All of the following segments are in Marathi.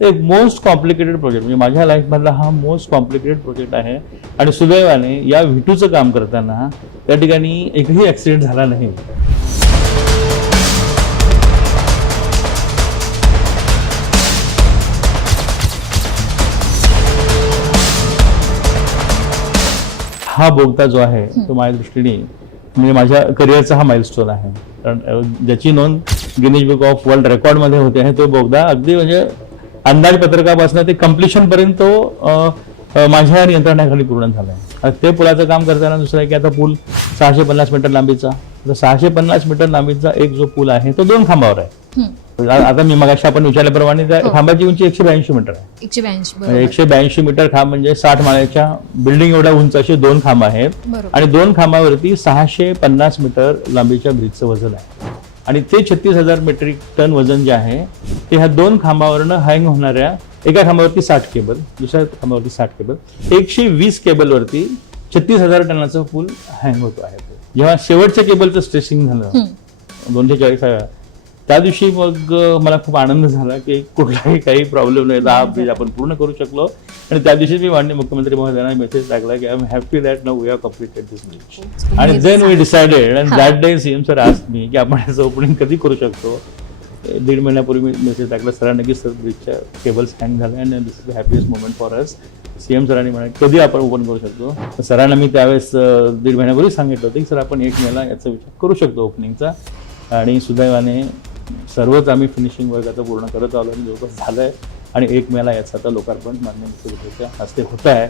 एक मोस्ट कॉम्प्लिकेटेड प्रोजेक्ट, म्हणजे माझ्या लाईफमधला हा मोस्ट कॉम्प्लिकेटेड प्रोजेक्ट आहे. आणि सुदैवाने या V2चं काम करताना त्या ठिकाणी एकही ॲक्सिडेंट झाला नाही. हा बोगदा जो आहे तो माझ्या दृष्टीने म्हणजे माझ्या करिअरचा हा माइलस्टोन आहे. कारण ज्याची नोंद गिनीज बुक ऑफ वर्ल्ड रेकॉर्डमध्ये होते आहे तो बोगदा अगदी म्हणजे अंदाजपत्रकापासून ते कम्प्लिशन पर्यंत तो माझ्या नियंत्रणाखाली पूर्ण झाला आहे. ते पुलाचं काम करताना दुसरं आहे की आता पूल 650 मीटर लांबीचा, तर 650 मीटर लांबीचा एक जो पूल आहे तो 2 खांबावर आहे. आता मी मगाशी आपण विचारल्याप्रमाणे त्या खांबाची उंची 182 मीटर आहे. 182 मीटर खांब म्हणजे 60 माळ्याच्या बिल्डिंग एवढ्या उंच असे 2 खांब आहेत. आणि 2 खांबावरती 650 मीटर लांबीच्या ब्रिजचं वजन आहे. आणि ते 36,000 मेट्रिक टन वजन जे आहे ते ह्या 2 खांबावरनं हँग होणाऱ्या, एका खांबावरती 60 केबल, दुसऱ्या खांबावरती 60 केबल, 120 केबलवरती 36,000 टनाचं पूल हँग होतो आहे. जेव्हा शेवटच्या केबलचं स्ट्रेसिंग झालं 240, त्या दिवशी मग मला खूप आनंद झाला की कुठलाही काही प्रॉब्लेम नाही, हा ब्रिज आपण पूर्ण करू शकलो. आणि त्या दिवशी मी माननीय मुख्यमंत्री महोदयांना मेसेज टाकला की I am happy that now we have completed this bridge. आणि then we decided and that day CM sir asked me की आपण याचं ओपनिंग कधी करू शकतो. 1.5 महिन्यापूर्वी मी मेसेज टाकला सरांना की सर ब्रिजच्या केबल्स हँग झाल्या आणि this is the happiest moment for us. CM सरांनी म्हणाले कधी आपण ओपन करू शकतो. सरांना मी त्यावेळेस 1.5 महिन्यापूर्वी सांगितलं होतं की सर आपण 1 मेला याचा विचार करू शकतो ओपनिंगचा. आणि सुदैवाने सर्वच आम्ही फिनिशिंग वर्क आता पूर्ण करत आलो आणि जवळपास झालंय. आणि 1 मेला याचं आता लोकार्पण माननीय मुख्यमंत्र्यांच्या हस्ते होत आहे.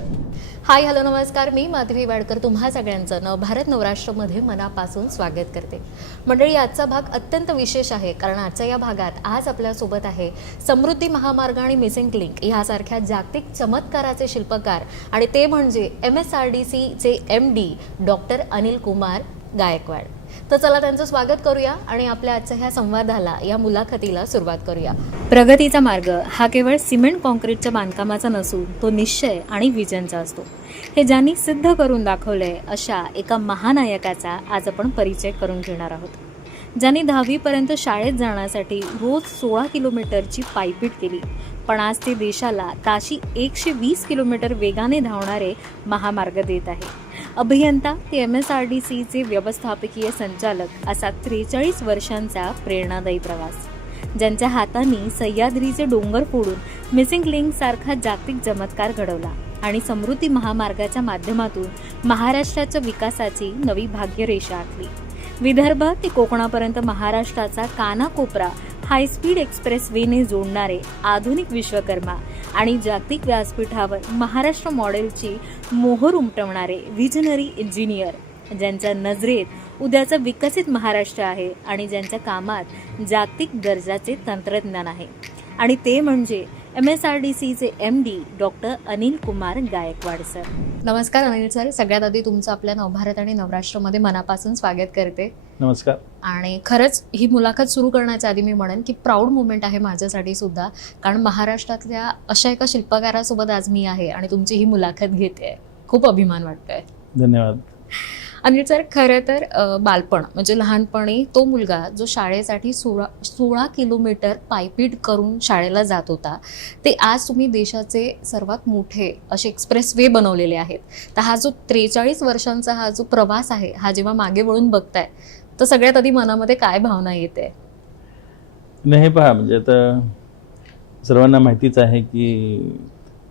हाय हॅलो नमस्कार, मी माधवी वाडकर तुम्हा सगळ्यांचं नवभारत नवराष्ट्रमध्ये मनापासून स्वागत करते. मंडळी, आजचा भाग अत्यंत विशेष आहे कारण आजच्या या भागात आज आपल्यासोबत आहे समृद्धी महामार्ग आणि मिसिंग लिंक यासारख्या जागतिक चमत्काराचे शिल्पकार आणि ते म्हणजे MSRDCचे MD डॉक्टर अनिल कुमार गायकवाड. तर चला त्यांचं स्वागत करूया आणि आपल्या आजच्या ह्या संवादाला, या मुलाखतीला सुरुवात करूया. प्रगतीचा मार्ग हा केवळ सिमेंट कॉन्क्रीटच्या बांधकामाचा नसून तो निश्चय आणि विजनचा असतो. हे ज्यांनी सिद्ध करून दाखवलंय अशा एका महानायकाचा आज आपण परिचय करून घेणार आहोत. ज्यांनी 10वी पर्यंत शाळेत जाण्यासाठी रोज 16 किलोमीटरची पायपीट केली, पण आज ते देशाला ताशी 120 किलोमीटर वेगाने धावणारे महामार्ग देत आहे. अभियंता ते MSRDCचे व्यवस्थापकीय संचालक असा 43 वर्षांचा प्रेरणादायी प्रवास. ज्यांच्या हातांनी सह्याद्रीचे डोंगर फोडून मिसिंग लिंक सारखा जागतिक चमत्कार घडवला आणि समृद्धी महामार्गाच्या माध्यमातून महाराष्ट्राच्या विकासाची नवी भाग्यरेषा आखली. विदर्भ ते कोकणापर्यंत महाराष्ट्राचा कानाकोपरा हायस्पीड एक्सप्रेस वेने जोडणारे आधुनिक विश्वकर्मा आणि जागतिक व्यासपीठावर महाराष्ट्र मॉडेलची मोहर उमटवणारे विजनरी इंजिनियर, ज्यांच्या नजरेत उद्याचा विकसित महाराष्ट्र आहे आणि ज्यांच्या कामात जागतिक दर्जाचे तंत्रज्ञान आहे, आणि ते म्हणजे MSRDCचे MD doctor Anil Kumar Gaikwad sir. नमस्कार अनिल सर, सगळ्यात आधी तुमचं आपल्या नवभारत आणि नवराष्ट्रमध्ये मनापासून स्वागत करते. नमस्कार. आणि खरंच ही मुलाखत सुरू करण्याच्या आधी मी म्हणेन की प्राऊड मोमेंट आहे माझ्यासाठी सुद्धा, कारण महाराष्ट्रातल्या अशा एका शिल्पकारासोबत आज मी आहे आणि तुमची ही मुलाखत घेते. खूप अभिमान वाटतोय. धन्यवाद. अनिल सर, खरं तर बालपण म्हणजे लहानपणी तो मुलगा जो शाळेसाठी 16 किलोमीटर पायपीट करून शाळेला जात होता, ते आज तुम्ही देशाचे सर्वात मोठे असे एक्सप्रेस वे बनवलेले आहेत. तर हा जो 43 वर्षांचा हा जो प्रवास आहे, हा जेव्हा मागे वळून बघताय तर सगळ्यात आधी मनामध्ये काय भावना येते? नाही, पहा, म्हणजे आता सर्वांना माहितीच आहे की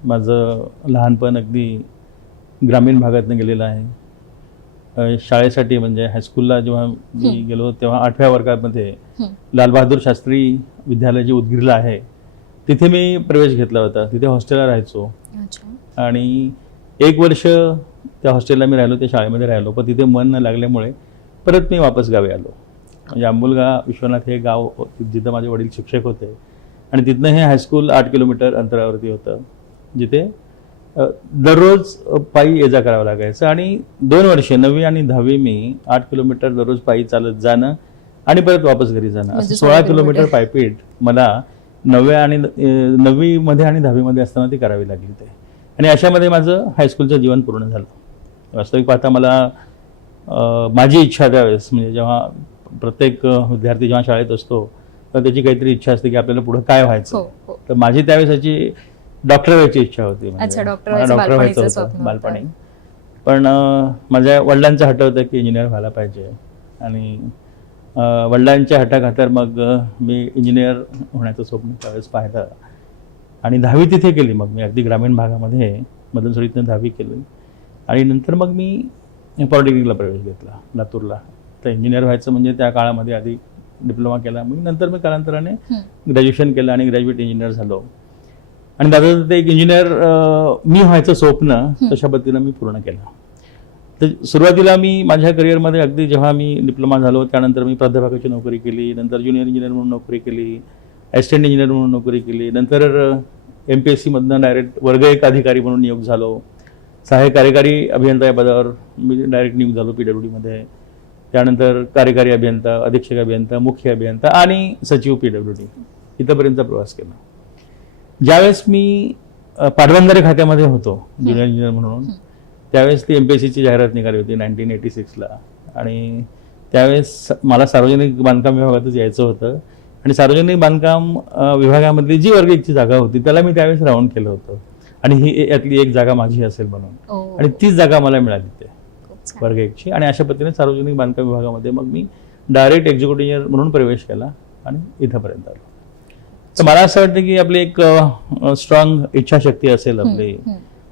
माझं लहानपण अगदी ग्रामीण भागातनं गेलेलं आहे. शाळेसाठी म्हणजे हायस्कूलला जेव्हा मी गेलो तेव्हा 8व्या वर्गामध्ये लालबहादूर शास्त्री विद्यालय जे उदगीरला आहे तिथे मी प्रवेश घेतला होता. तिथे हॉस्टेलला राहायचो आणि 1 वर्ष त्या हॉस्टेलला मी राहिलो, त्या शाळेमध्ये राहिलो. पण तिथे मन न लागल्यामुळे परत मी वापस गावी आलो. म्हणजे आंबुलगा विश्वनाथ हे गाव जिथं माझे वडील शिक्षक होते आणि तिथनं हे हायस्कूल 8 किलोमीटर अंतरावरती होतं, जिथे दररोज पायी ये जा करावं लागायचं. आणि 2 वर्षे 9वी आणि 10वी मी 8 किलोमीटर दररोज पायी चालत जाणं आणि परत वापस घरी जाणं, असं 16 किलोमीटर पायपीट मला 9वी आणि 10वी मध्ये असताना ती करावी लागली. ते आणि अशामध्ये माझं हायस्कूलचं जीवन पूर्ण झालं. वास्तविक पाहता मला माझी इच्छा त्यावेळेस, म्हणजे जेव्हा प्रत्येक विद्यार्थी जेव्हा शाळेत असतो तर त्याची काहीतरी इच्छा असते की आपल्याला पुढे काय व्हायचं. हो हो. तर माझी त्यावेळेस अशी डॉक्टर व्हायची इच्छा होती. अच्छा, डॉक्टर मला व्हायचं डॉक्टर व्हायचं बालपणीचं होतं स्वप्न बालपणी. होतं. पण माझ्या वडिलांचं हट्ट होतं की इंजिनियर व्हायला पाहिजे आणि वडिलांच्या हट्टाखातर मग मी इंजिनियर होण्याचं स्वप्न त्यावेळेस पाहिलं आणि 10वी तिथे केली. मग मी अगदी ग्रामीण भागामध्ये मदनसोडीतनं 10वी केली आणि नंतर मग मी पॉलिटेक्निकला प्रवेश घेतला लातूरला. तर इंजिनियर व्हायचं म्हणजे त्या काळामध्ये आधी डिप्लोमा केला, मग नंतर मी कालांतराने ग्रॅज्युएशन केलं आणि ग्रॅज्युएट इंजिनियर झालो. आणि दादा ते एक इंजिनियर मी व्हायचं स्वप्न तशा पद्धतीनं मी पूर्ण केलं. तर सुरुवातीला मी माझ्या करिअरमध्ये अगदी जेव्हा मी डिप्लोमा झालो त्यानंतर मी प्राध्यापकाची नोकरी केली, नंतर ज्युनियर इंजिनियर म्हणून नोकरी केली, असिस्टंट इंजिनियर म्हणून नोकरी केली, नंतर MPSC मधनं डायरेक्ट वर्ग 1 अधिकारी म्हणून नियुक्त झालो. सहाय्यक कार्यकारी अभियंता या पदावर मी डायरेक्ट नियुक्त झालो PWD मध्ये. त्यानंतर कार्यकारी अभियंता, अधीक्षक अभियंता, मुख्य अभियंता आणि सचिव PWD इथंपर्यंत प्रवास केला. ज्यावेळेस मी पाटबंधारे खात्यामध्ये होतो ज्युनियर इंजिनियर म्हणून, त्यावेळेस ती MPSCची जाहिरात निघाली होती 1986ला आणि त्यावेळेस मला सार्वजनिक बांधकाम विभागातच यायचं होतं आणि सार्वजनिक बांधकाम विभागामधली जी वर्ग 1ची जागा होती त्याला मी त्यावेळेस राऊंड केलं होतं आणि ही यातली एक जागा माझी असेल म्हणून आणि तीच जागा मला मिळाली ते वर्ग 1ची. आणि अशा पद्धतीने सार्वजनिक बांधकाम विभागामध्ये मग मी डायरेक्ट एक्झिक्युटिव्ह इंजिनियर म्हणून प्रवेश केला आणि इथंपर्यंत आलो. तर मला असं वाटतं की आपली एक स्ट्रॉंग इच्छाशक्ती असेल आपली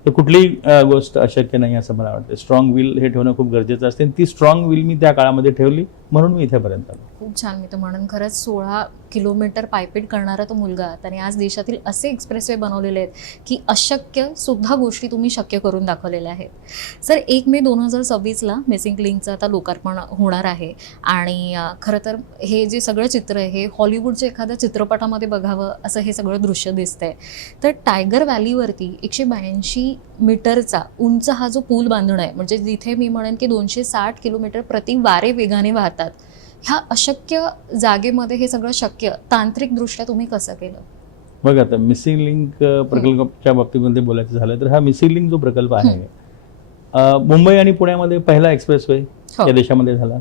तर कुठलीही गोष्ट अशक्य नाही असं मला वाटतं. स्ट्रॉंग विल हे ठेवणं खूप गरजेचं असते आणि ती स्ट्रॉंग विल मी त्या काळामध्ये ठेवली म्हणून मी इथेपर्यंत आलो. खूप छान. मी तर म्हणून खरंच 16 किलोमीटर पायपीट करणारा तो मुलगा, त्याने आज देशातील असे एक्सप्रेसवे बनवलेले आहेत की अशक्य सुद्धा गोष्टी तुम्ही शक्य करून दाखवलेल्या आहेत. सर, 1 मे 2026ला मिसिंग लिंकचं आता लोकार्पण होणार आहे आणि खरं तर हे जे सगळं चित्र आहे हे हॉलिवूडच्या एखाद्या चित्रपटामध्ये बघावं असं हे सगळं दृश्य दिसतंय. तर टायगर व्हॅलीवरती 182 मीटरचा उंच हा जो पूल बांधणं आहे, म्हणजे जिथे मी म्हणेन की 260 किलोमीटर प्रति वारे वेगाने वाहतात, ह्या अशक्य जागेमध्ये हे सगळं शक्य तांत्रिकदृष्ट्या तुम्ही कसं केलं? बघा, आता मिसिंग लिंक प्रकल्पाच्या बाबतीमध्ये बोलायचं झालं तर हा मिसिंग लिंक जो प्रकल्प आहे मुंबई आणि पुण्यामध्ये पहिला एक्सप्रेसवे या देशामध्ये झाला.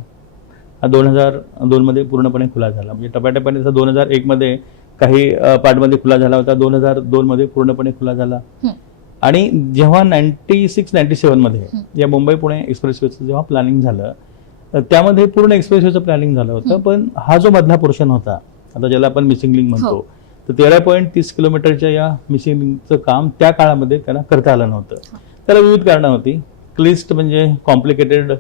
हा 2002 मध्ये पूर्णपणे खुला झाला. म्हणजे टप्प्याटप्प्याने 2001 मध्ये काही पार्टमध्ये खुला झाला होता, 2002 मध्ये पूर्णपणे खुला झाला. आणि जेव्हा 96-97 मध्ये या मुंबई पुणे एक्सप्रेसवेचं जेव्हा प्लॅनिंग झालं त्यामध्ये पूर्ण एक्सप्रेसवेचं प्लॅनिंग झालं होतं. पण हा जो मधला पोर्शन होता, आता ज्याला आपण मिसिंग लिंक म्हणतो, तर 13.30 किलोमीटरच्या या मिसिंग लिंकचं काम त्या काळामध्ये त्यांना करता आलं नव्हतं. त्याला विविध कारणं होती. क्लिष्ट म्हणजे कॉम्प्लिकेटेड,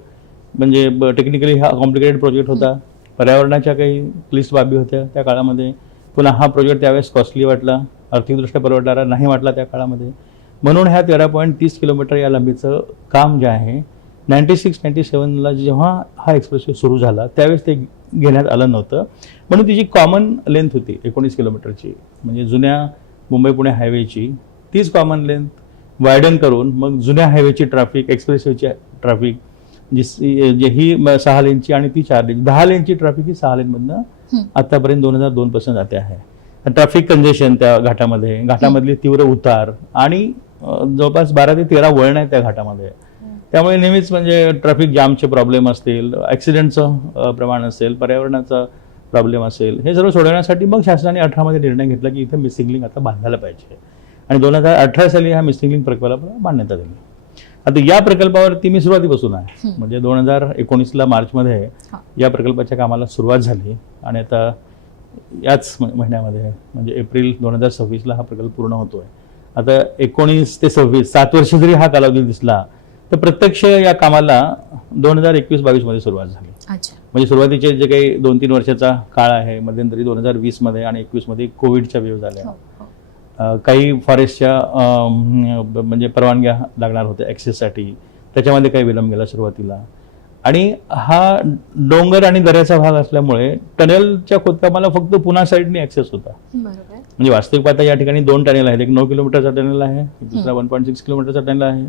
म्हणजे टेक्निकली हा कॉम्प्लिकेटेड प्रोजेक्ट होता. पर्यावरणाच्या काही क्लिष्ट बाबी होत्या त्या काळामध्ये. पुन्हा हा प्रोजेक्ट त्यावेळेस कॉस्टली वाटला, आर्थिकदृष्ट्या परवडणारा नाही वाटला त्या काळामध्ये. म्हणून ह्या 13.30 किलोमीटर या लांबीचं काम जे आहे 96-97ला जेव्हा हा एक्सप्रेसवे सुरू झाला त्यावेळेस ते घेण्यात आलं नव्हतं. म्हणून तिची कॉमन लेंथ होती 19 किलोमीटरची, म्हणजे जुन्या मुंबई पुणे हायवेची तीच कॉमन लेंथ वायडन करून मग जुन्या हायवेची ट्रॅफिक, एक्सप्रेसवेची ट्रॅफिक जी ही 6 लेनची आणि ती 4 लेन, 10 लेनची ट्रॅफिक ही 6 लेनमधनं आतापर्यंत 2002 पासून जाते आहे. ट्रॅफिक कंजेशन त्या घाटामध्ये, घाटामधली तीव्र उतार आणि जवळपास 12 ते 13 वळण आहेत त्या घाटामध्ये. त्यामुळे नेहमीच म्हणजे ट्रॅफिक जामचे प्रॉब्लेम असतील, ॲक्सिडेंटचं प्रमाण असेल, पर्यावरणाचा प्रॉब्लेम असेल, हे सर्व सोडवण्यासाठी मग शासनाने 18 मध्ये निर्णय घेतला की इथे मिसिंग लिंक आता बांधायला पाहिजे आणि 2018 साली हा मिसिंग लिंक प्रकल्पाला मान्यता दिली. आता या प्रकल्पावरती मी सुरुवातीपासून आहे, म्हणजे 2019ला मार्चमध्ये या प्रकल्पाच्या कामाला सुरुवात झाली आणि आता याच महिन्यामध्ये म्हणजे एप्रिल 2026ला हा प्रकल्प पूर्ण होतोय. आता 19 ते 26 7 वर्ष जरी हा कालावधी दिसला तर प्रत्यक्ष या कामाला 2021-22 मध्ये सुरुवात झाली. म्हणजे सुरुवातीचे जे काही 2-3 वर्षाचा काळ आहे, मध्यंतरी 2020 मध्ये आणि 21 मध्ये कोविडच्या वेव्ह झाल्या. काही फॉरेस्टच्या म्हणजे परवानग्या लागणार होत्या ॲक्सेससाठी, त्याच्यामध्ये काही विलंब गेला सुरुवातीला. आणि हा डोंगर आणि दऱ्याचा भाग असल्यामुळे टनेलच्या खोदकामाला फक्त पुणा साईडने ॲक्सेस होता. म्हणजे वास्तविक पाहता या ठिकाणी 2 टनेल आहेत. एक 9 किलोमीटरचा टनेल आहे, दुसरा 1.6 किलोमीटरचा टनेल आहे.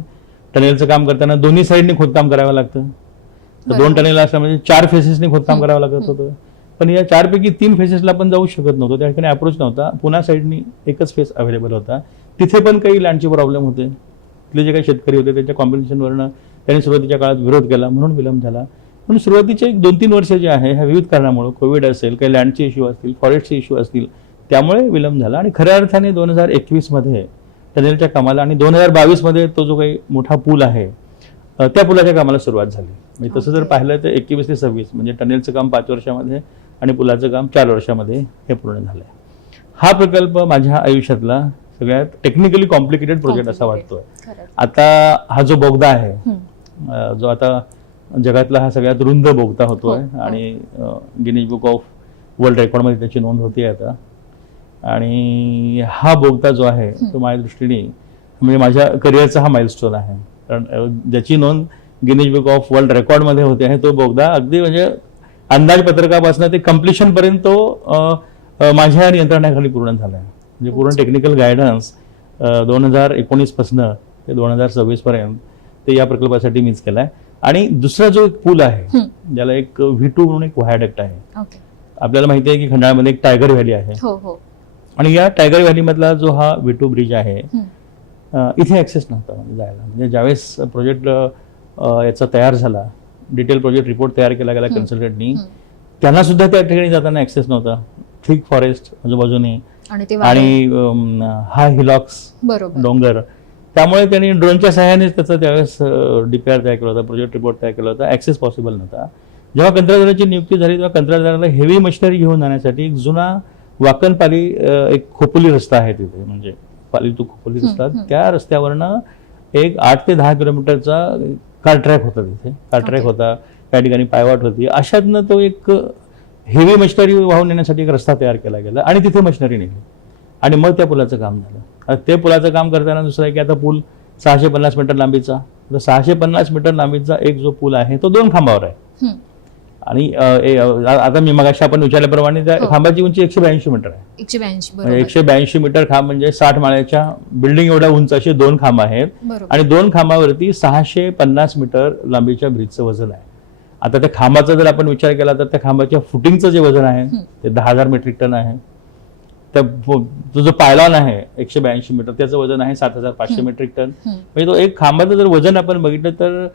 टनेलचं काम करताना दोन्ही साईडने खोदकाम करावं लागतं. तर 2 टनेल असल्या म्हणजे 4 फेसेसने खोदकाम करावं लागत होतं. पण या 4 पैकी 3 फेसेसला पण जाऊ शकत नव्हतं, त्या ठिकाणी अप्रोच नव्हता. पुन्हा साईडनी एकच फेस अवेलेबल होता. तिथे पण काही लँडचे प्रॉब्लेम होते. तिथले जे काही शेतकरी होते त्यांच्या कॉम्बिनेशनवरनं त्यांनी सुरुवातीच्या काळात विरोध केला, म्हणून विलंब झाला. म्हणून सुरुवातीचे 2-3 वर्ष जे आहे ह्या विविध कारणामुळे कोविड असेल, काही लँडचे इश्यू असतील, फॉरेस्टचे इश्यू असतील, त्यामुळे विलंब झाला. आणि खऱ्या अर्थाने 2021 मध्ये टनेलच्या कामाला आणि 2022 मध्ये तो जो काही मोठा पूल आहे त्या पुलाच्या कामाला सुरुवात झाली. म्हणजे तसं जर पाहिलं तर 21 ते 26 म्हणजे टनेलचं काम 5 वर्षामध्ये आणि पुलाचं काम 4 वर्षामध्ये हे पूर्ण झालंय. हा प्रकल्प माझ्या आयुष्यातला सगळ्यात टेक्निकली कॉम्प्लिकेटेड प्रोजेक्ट असा वाटतोय. आता हा जो बोगदा आहे, जो आता जगातला हा सगळ्यात रुंद बोगदा होतोय आणि गिनीज बुक ऑफ वर्ल्ड रेकॉर्डमध्ये त्याची नोंद होती आता. आणि हा बोगदा जो आहे तो माझ्या दृष्टीने म्हणजे माझ्या करिअरचा हा माइलस्टोन आहे. कारण ज्याची नोंद गिनीज बुक ऑफ वर्ल्ड रेकॉर्डमध्ये होते आहे तो बोगदा अगदी म्हणजे अंदाजपत्रकापासून ते कम्प्लिशन पर्यंत तो माझ्या नियंत्रणाखाली पूर्ण झाला आहे. म्हणजे पूर्ण टेक्निकल गायडन्स 2019 पासून ते 2026 पर्यंत ते या प्रकल्पासाठी मीच केलाय. आणि दुसरा जो एक पूल आहे ज्याला एक V2 म्हणून एक व्हायडक्ट आहे. आपल्याला माहिती आहे की खंडाळामध्ये एक टायगर व्हॅली आहे आणि या टायगर व्हॅली मधला जो हा V2 ब्रिज आहे इथे ऍक्सेस नव्हता म्हणजे जायला. म्हणजे ज्यावेळेस प्रोजेक्ट याचा तयार झाला, डिटेल प्रोजेक्ट रिपोर्ट तयार केला गेला कन्सल्टंटनी, त्यांना सुद्धा त्या ठिकाणी जाताना ऍक्सेस नव्हता. थिक फॉरेस्ट आजूबाजूने आणि हा हिलॉक्स डोंगर, त्यामुळे त्यांनी ड्रोनच्या सहाय्यानेच त्याचा त्यावेळेस DPR तयार केला होता, प्रोजेक्ट रिपोर्ट तयार केला होता. ऍक्सेस पॉसिबल नव्हता. जेव्हा कंत्राटदाराची नियुक्ती झाली तेव्हा कंत्राटदाराला हेवी मशिनरी घेऊन जाण्यासाठी एक जुना वाकणपाली एक खोपोली रस्ता आहे तिथे, म्हणजे पाली टू खोपोली रस्ता, त्या रस्त्यावरनं एक 8 ते 10 किलोमीटरचा कार ट्रॅक होता. तिथे कार ट्रॅक होता, त्या ठिकाणी पायवाट होती. अशातनं तो एक हेवी मशिनरी वाहून नेण्यासाठी एक रस्ता तयार केला गेला आणि तिथे मशिनरी निघली आणि मग त्या पुलाचं काम झालं. ते पुलाचं काम करताना दुसरं आहे की आता पूल 650 मीटर लांबीचा, 650 मीटर लांबीचा एक जो पूल आहे तो 2 खांबावर आहे. आणि आता मी मगाशी आपण विचारल्याप्रमाणे त्या खांबाची उंची 182 मीटर आहे. 182 मीटर खांब म्हणजे 60 माळ्याच्या बिल्डिंग एवढ्या उंच असे 2 खांब आहेत आणि 2 खांबावरती 650 मीटर लांबीच्या ब्रिजचं वजन आहे. आता त्या खांबाचा जर आपण विचार केला तर त्या खांबाच्या फुटिंगचं जे वजन आहे ते 10,000 मेट्रिक टन आहे. तो जो पायलॉन आहे 182 मीटर त्याचं वजन आहे 7,500 मेट्रिक टन. म्हणजे तो एक खांबाचं जर वजन आपण बघितलं तर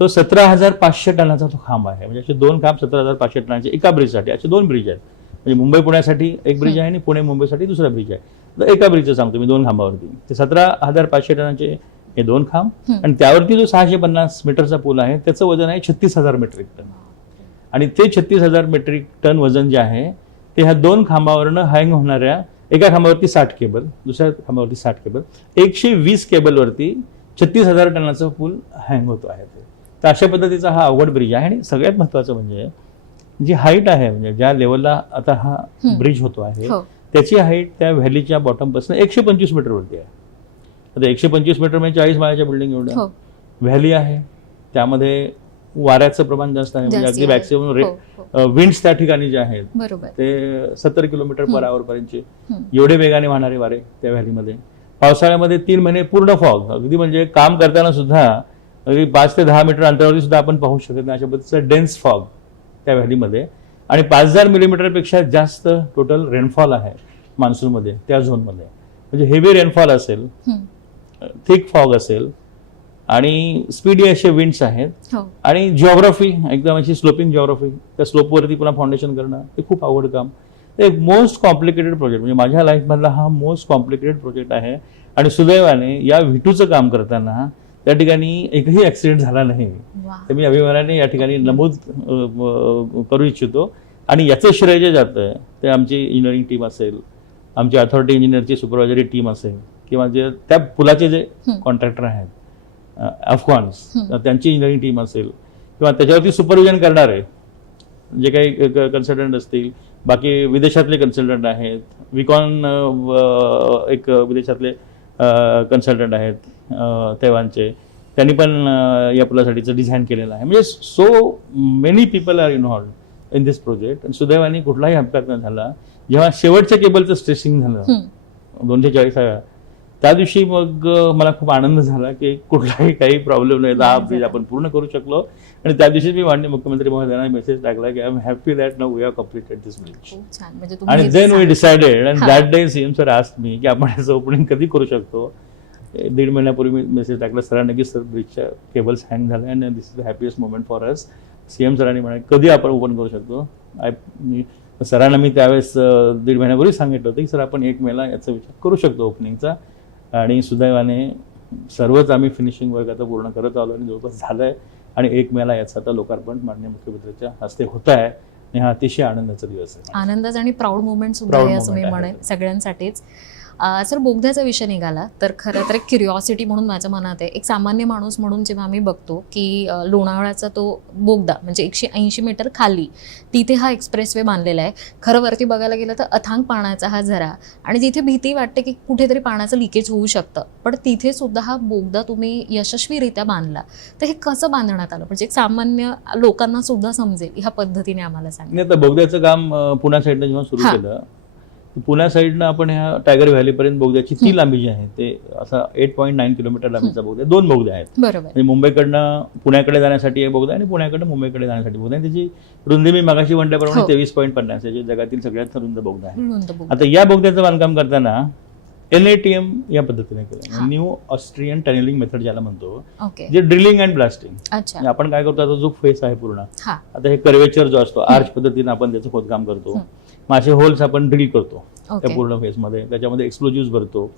तो 17,500 टनाचा तो खांब आहे. म्हणजे असे 2 खांब 17,500 टनाचे एका ब्रिजसाठी. असे 2 ब्रिज आहेत. म्हणजे मुंबई पुण्यासाठी एक ब्रिज आहे आणि पुणे मुंबईसाठी दुसरा ब्रिज आहे. तर एका ब्रिजचं सांगतो मी 2 खांबावरती ते 17,500 टनाचे हे 2 खांब आणि त्यावरती जो 650 मीटरचा पूल आहे त्याचं वजन आहे 36,000 मेट्रिक टन. आणि ते 36,000 मेट्रिक टन वजन जे आहे ते ह्या 2 खांबावरनं हँग होणाऱ्या एका खांबावरती 60 केबल, दुसऱ्या खांबावरती 60 केबल, 120 केबलवरती 36,000 टनाचा पूल हँग होतो आहे. तर अशा पद्धतीचा हा अवघड ब्रिज आहे. आणि सगळ्यात महत्वाचं म्हणजे जी हाईट आहे, म्हणजे ज्या लेवलला आता हा ब्रिज होतो आहे त्याची हाईट त्या व्हॅलीच्या बॉटम पासून 125 मीटर वरती आहे. आता 125 मीटर म्हणजे 40 माळ्याच्या बिल्डिंग एवढं व्हॅली आहे. त्यामध्ये वाऱ्याचं प्रमाण जास्त आहे. म्हणजे अगदी मॅक्सिमम विंड्स त्या ठिकाणी जे आहेत ते 70 किलोमीटर पर आवर पर्यंतचे एवढे वेगाने वाहणारे वारे त्या व्हॅलीमध्ये. पावसाळ्यामध्ये 3 महिने पूर्ण फॉग, अगदी म्हणजे काम करताना सुद्धा अगदी 5 ते 10 मीटर अंतरावरती सुद्धा आपण पाहू शकत नाही अशा पद्धतीचा डेन्स फॉग त्या व्हॅलीमध्ये. आणि 5,000 मिलीमीटरपेक्षा जास्त टोटल रेनफॉल आहे मान्सूनमध्ये त्या झोनमध्ये. म्हणजे हेवी रेनफॉल असेल, थिक फॉग असेल आणि स्पीडी असे विंड्स आहेत. आणि जिओग्राफी एकदम अशी स्लोपिंग जिओग्राफी, त्या स्लोपवरती पुन्हा फाउंडेशन करणं ते खूप अवघड काम. एक मोस्ट कॉम्प्लिकेटेड प्रोजेक्ट, म्हणजे माझ्या लाईफमधला हा मोस्ट कॉम्प्लिकेटेड प्रोजेक्ट आहे. आणि सुदैवाने या V2चं काम करताना त्या ठिकाणी एकही ऍक्सिडेंट झाला नाही. तर मी अभिमानाने या ठिकाणी नमूद करू इच्छितो. आणि याचं श्रेय जे जातं ते आमची इंजिनिअरिंग टीम असेल, आमची अथॉरिटी इंजिनिअरची सुपरवायझरी टीम असेल, किंवा जे त्या पुलाचे जे कॉन्ट्रॅक्टर आहेत अफकॉन्स त्यांची इंजिनिअरिंग टीम असेल, किंवा त्याच्यावरती सुपरविजन करणारे जे काही कन्सल्टंट असतील, बाकी विदेशातले कन्सल्टंट आहेत, विकॉन एक विदेशातले कन्सल्टंट आहेत तैवानचे, त्यांनी पण या पुलासाठीचं डिझाईन केलेलं आहे. म्हणजे so many people are involved in this project. आणि सुदैवाने कुठलाही अपघात न झाला. जेव्हा शेवटच्या केबलचं स्ट्रेसिंग झालं 240 त्या दिवशी मग मला खूप आनंद झाला की कुठलाही काही प्रॉब्लेम नाही, हा ब्रिज आपण पूर्ण करू शकलो. आणि त्या दिवशी मी माननीय मुख्यमंत्री महोदयांना मेसेज टाकला की I am happy that now we have completed this bridge. आणि then we decided and that day CM sir asked me की आपण याचं ओपनिंग कधी करू शकतो. 1.5 महिन्यापूर्वी मी मेसेज टाकला सरांना की सर ब्रिजच्या केबल्स हँग झाल्या and this is the happiest moment for us. CM सरांनी म्हणाले कधी आपण ओपन करू शकतो. सरांना मी त्यावेळेस 1.5 महिन्यापूर्वी सांगितलं होतं की सर आपण 1 मेला याचा विचार करू शकतो ओपनिंगचा. आणि सुदैवाने सर्वच आम्ही फिनिशिंग वर्क आता पूर्ण करत आलो आणि जवळपास झालं आहे. आणि 1 मेला याचं आता लोकार्पण माननीय मुख्यमंत्र्यांच्या हस्ते होत आहे आणि हा अतिशय आनंदाचा दिवस आहे. आनंदाचा आणि प्राऊड मुवमेंट सुद्धा आहे असं मी म्हणेन सगळ्यांसाठीच. सर बोगद्याचा विषय निघाला तर खरं तर एक क्युरिओसिटी म्हणून माझ्या मनात आहे. एक सामान्य माणूस म्हणून जेव्हा आम्ही बघतो की लोणावळ्याचा तो बोगदा म्हणजे 180 मीटर खाली तिथे हा एक्सप्रेसवे बांधलेला आहे. खरं वरती बघायला गेलं तर अथांग पाण्याचा हा झरा आणि जिथे भीती वाटते की कुठेतरी पाण्याचं लिकेज होऊ शकतं, पण तिथे सुद्धा हा बोगदा तुम्ही यशस्वीरित्या बांधला. तर हे कसं बांधण्यात आलं म्हणजे एक सामान्य लोकांना सुद्धा समजेल ह्या पद्धतीने आम्हाला सांगा. आता बोगद्याचं काम पुण्या साईडनं जेव्हा सुरू केलं, पुण्या साईडनं आपण ह्या टायगर व्हॅलीपर्यंत बोगद्याची ती लांबी जी आहे ते असा 8.9 किलोमीटर लांबीचा बोगदा, 2 बोगदे आहेत. बरोबर. म्हणजे मुंबईकडनं पुण्याकडे जाण्यासाठी एक बोगदा आणि पुण्याकडनं मुंबईकडे जाण्यासाठी बोगदा. त्याची रुंदी मी मगाशी म्हटल्याप्रमाणे 23.50 आहे, जे जगातील सगळ्यात रुंद बोगदा आहे. आता या बोगद्याचं बांधकाम करताना NATM या पद्धतीने केलं, न्यू ऑस्ट्रियन टनेलिंग मेथड ज्याला म्हणतो, जे ड्रिलिंग अँड ब्लास्टिंग. आपण काय करतो, आता जो फेस आहे पूर्ण, आता हे कर्वेचर जो असतो आर्च पद्धतीने आपण त्याचं खोदकाम करतो. मासे होल्स आपण ड्रिल करतो त्या पूर्ण फेसमध्ये, त्याच्यामध्ये एक्सप्लोजिव्ह भरतो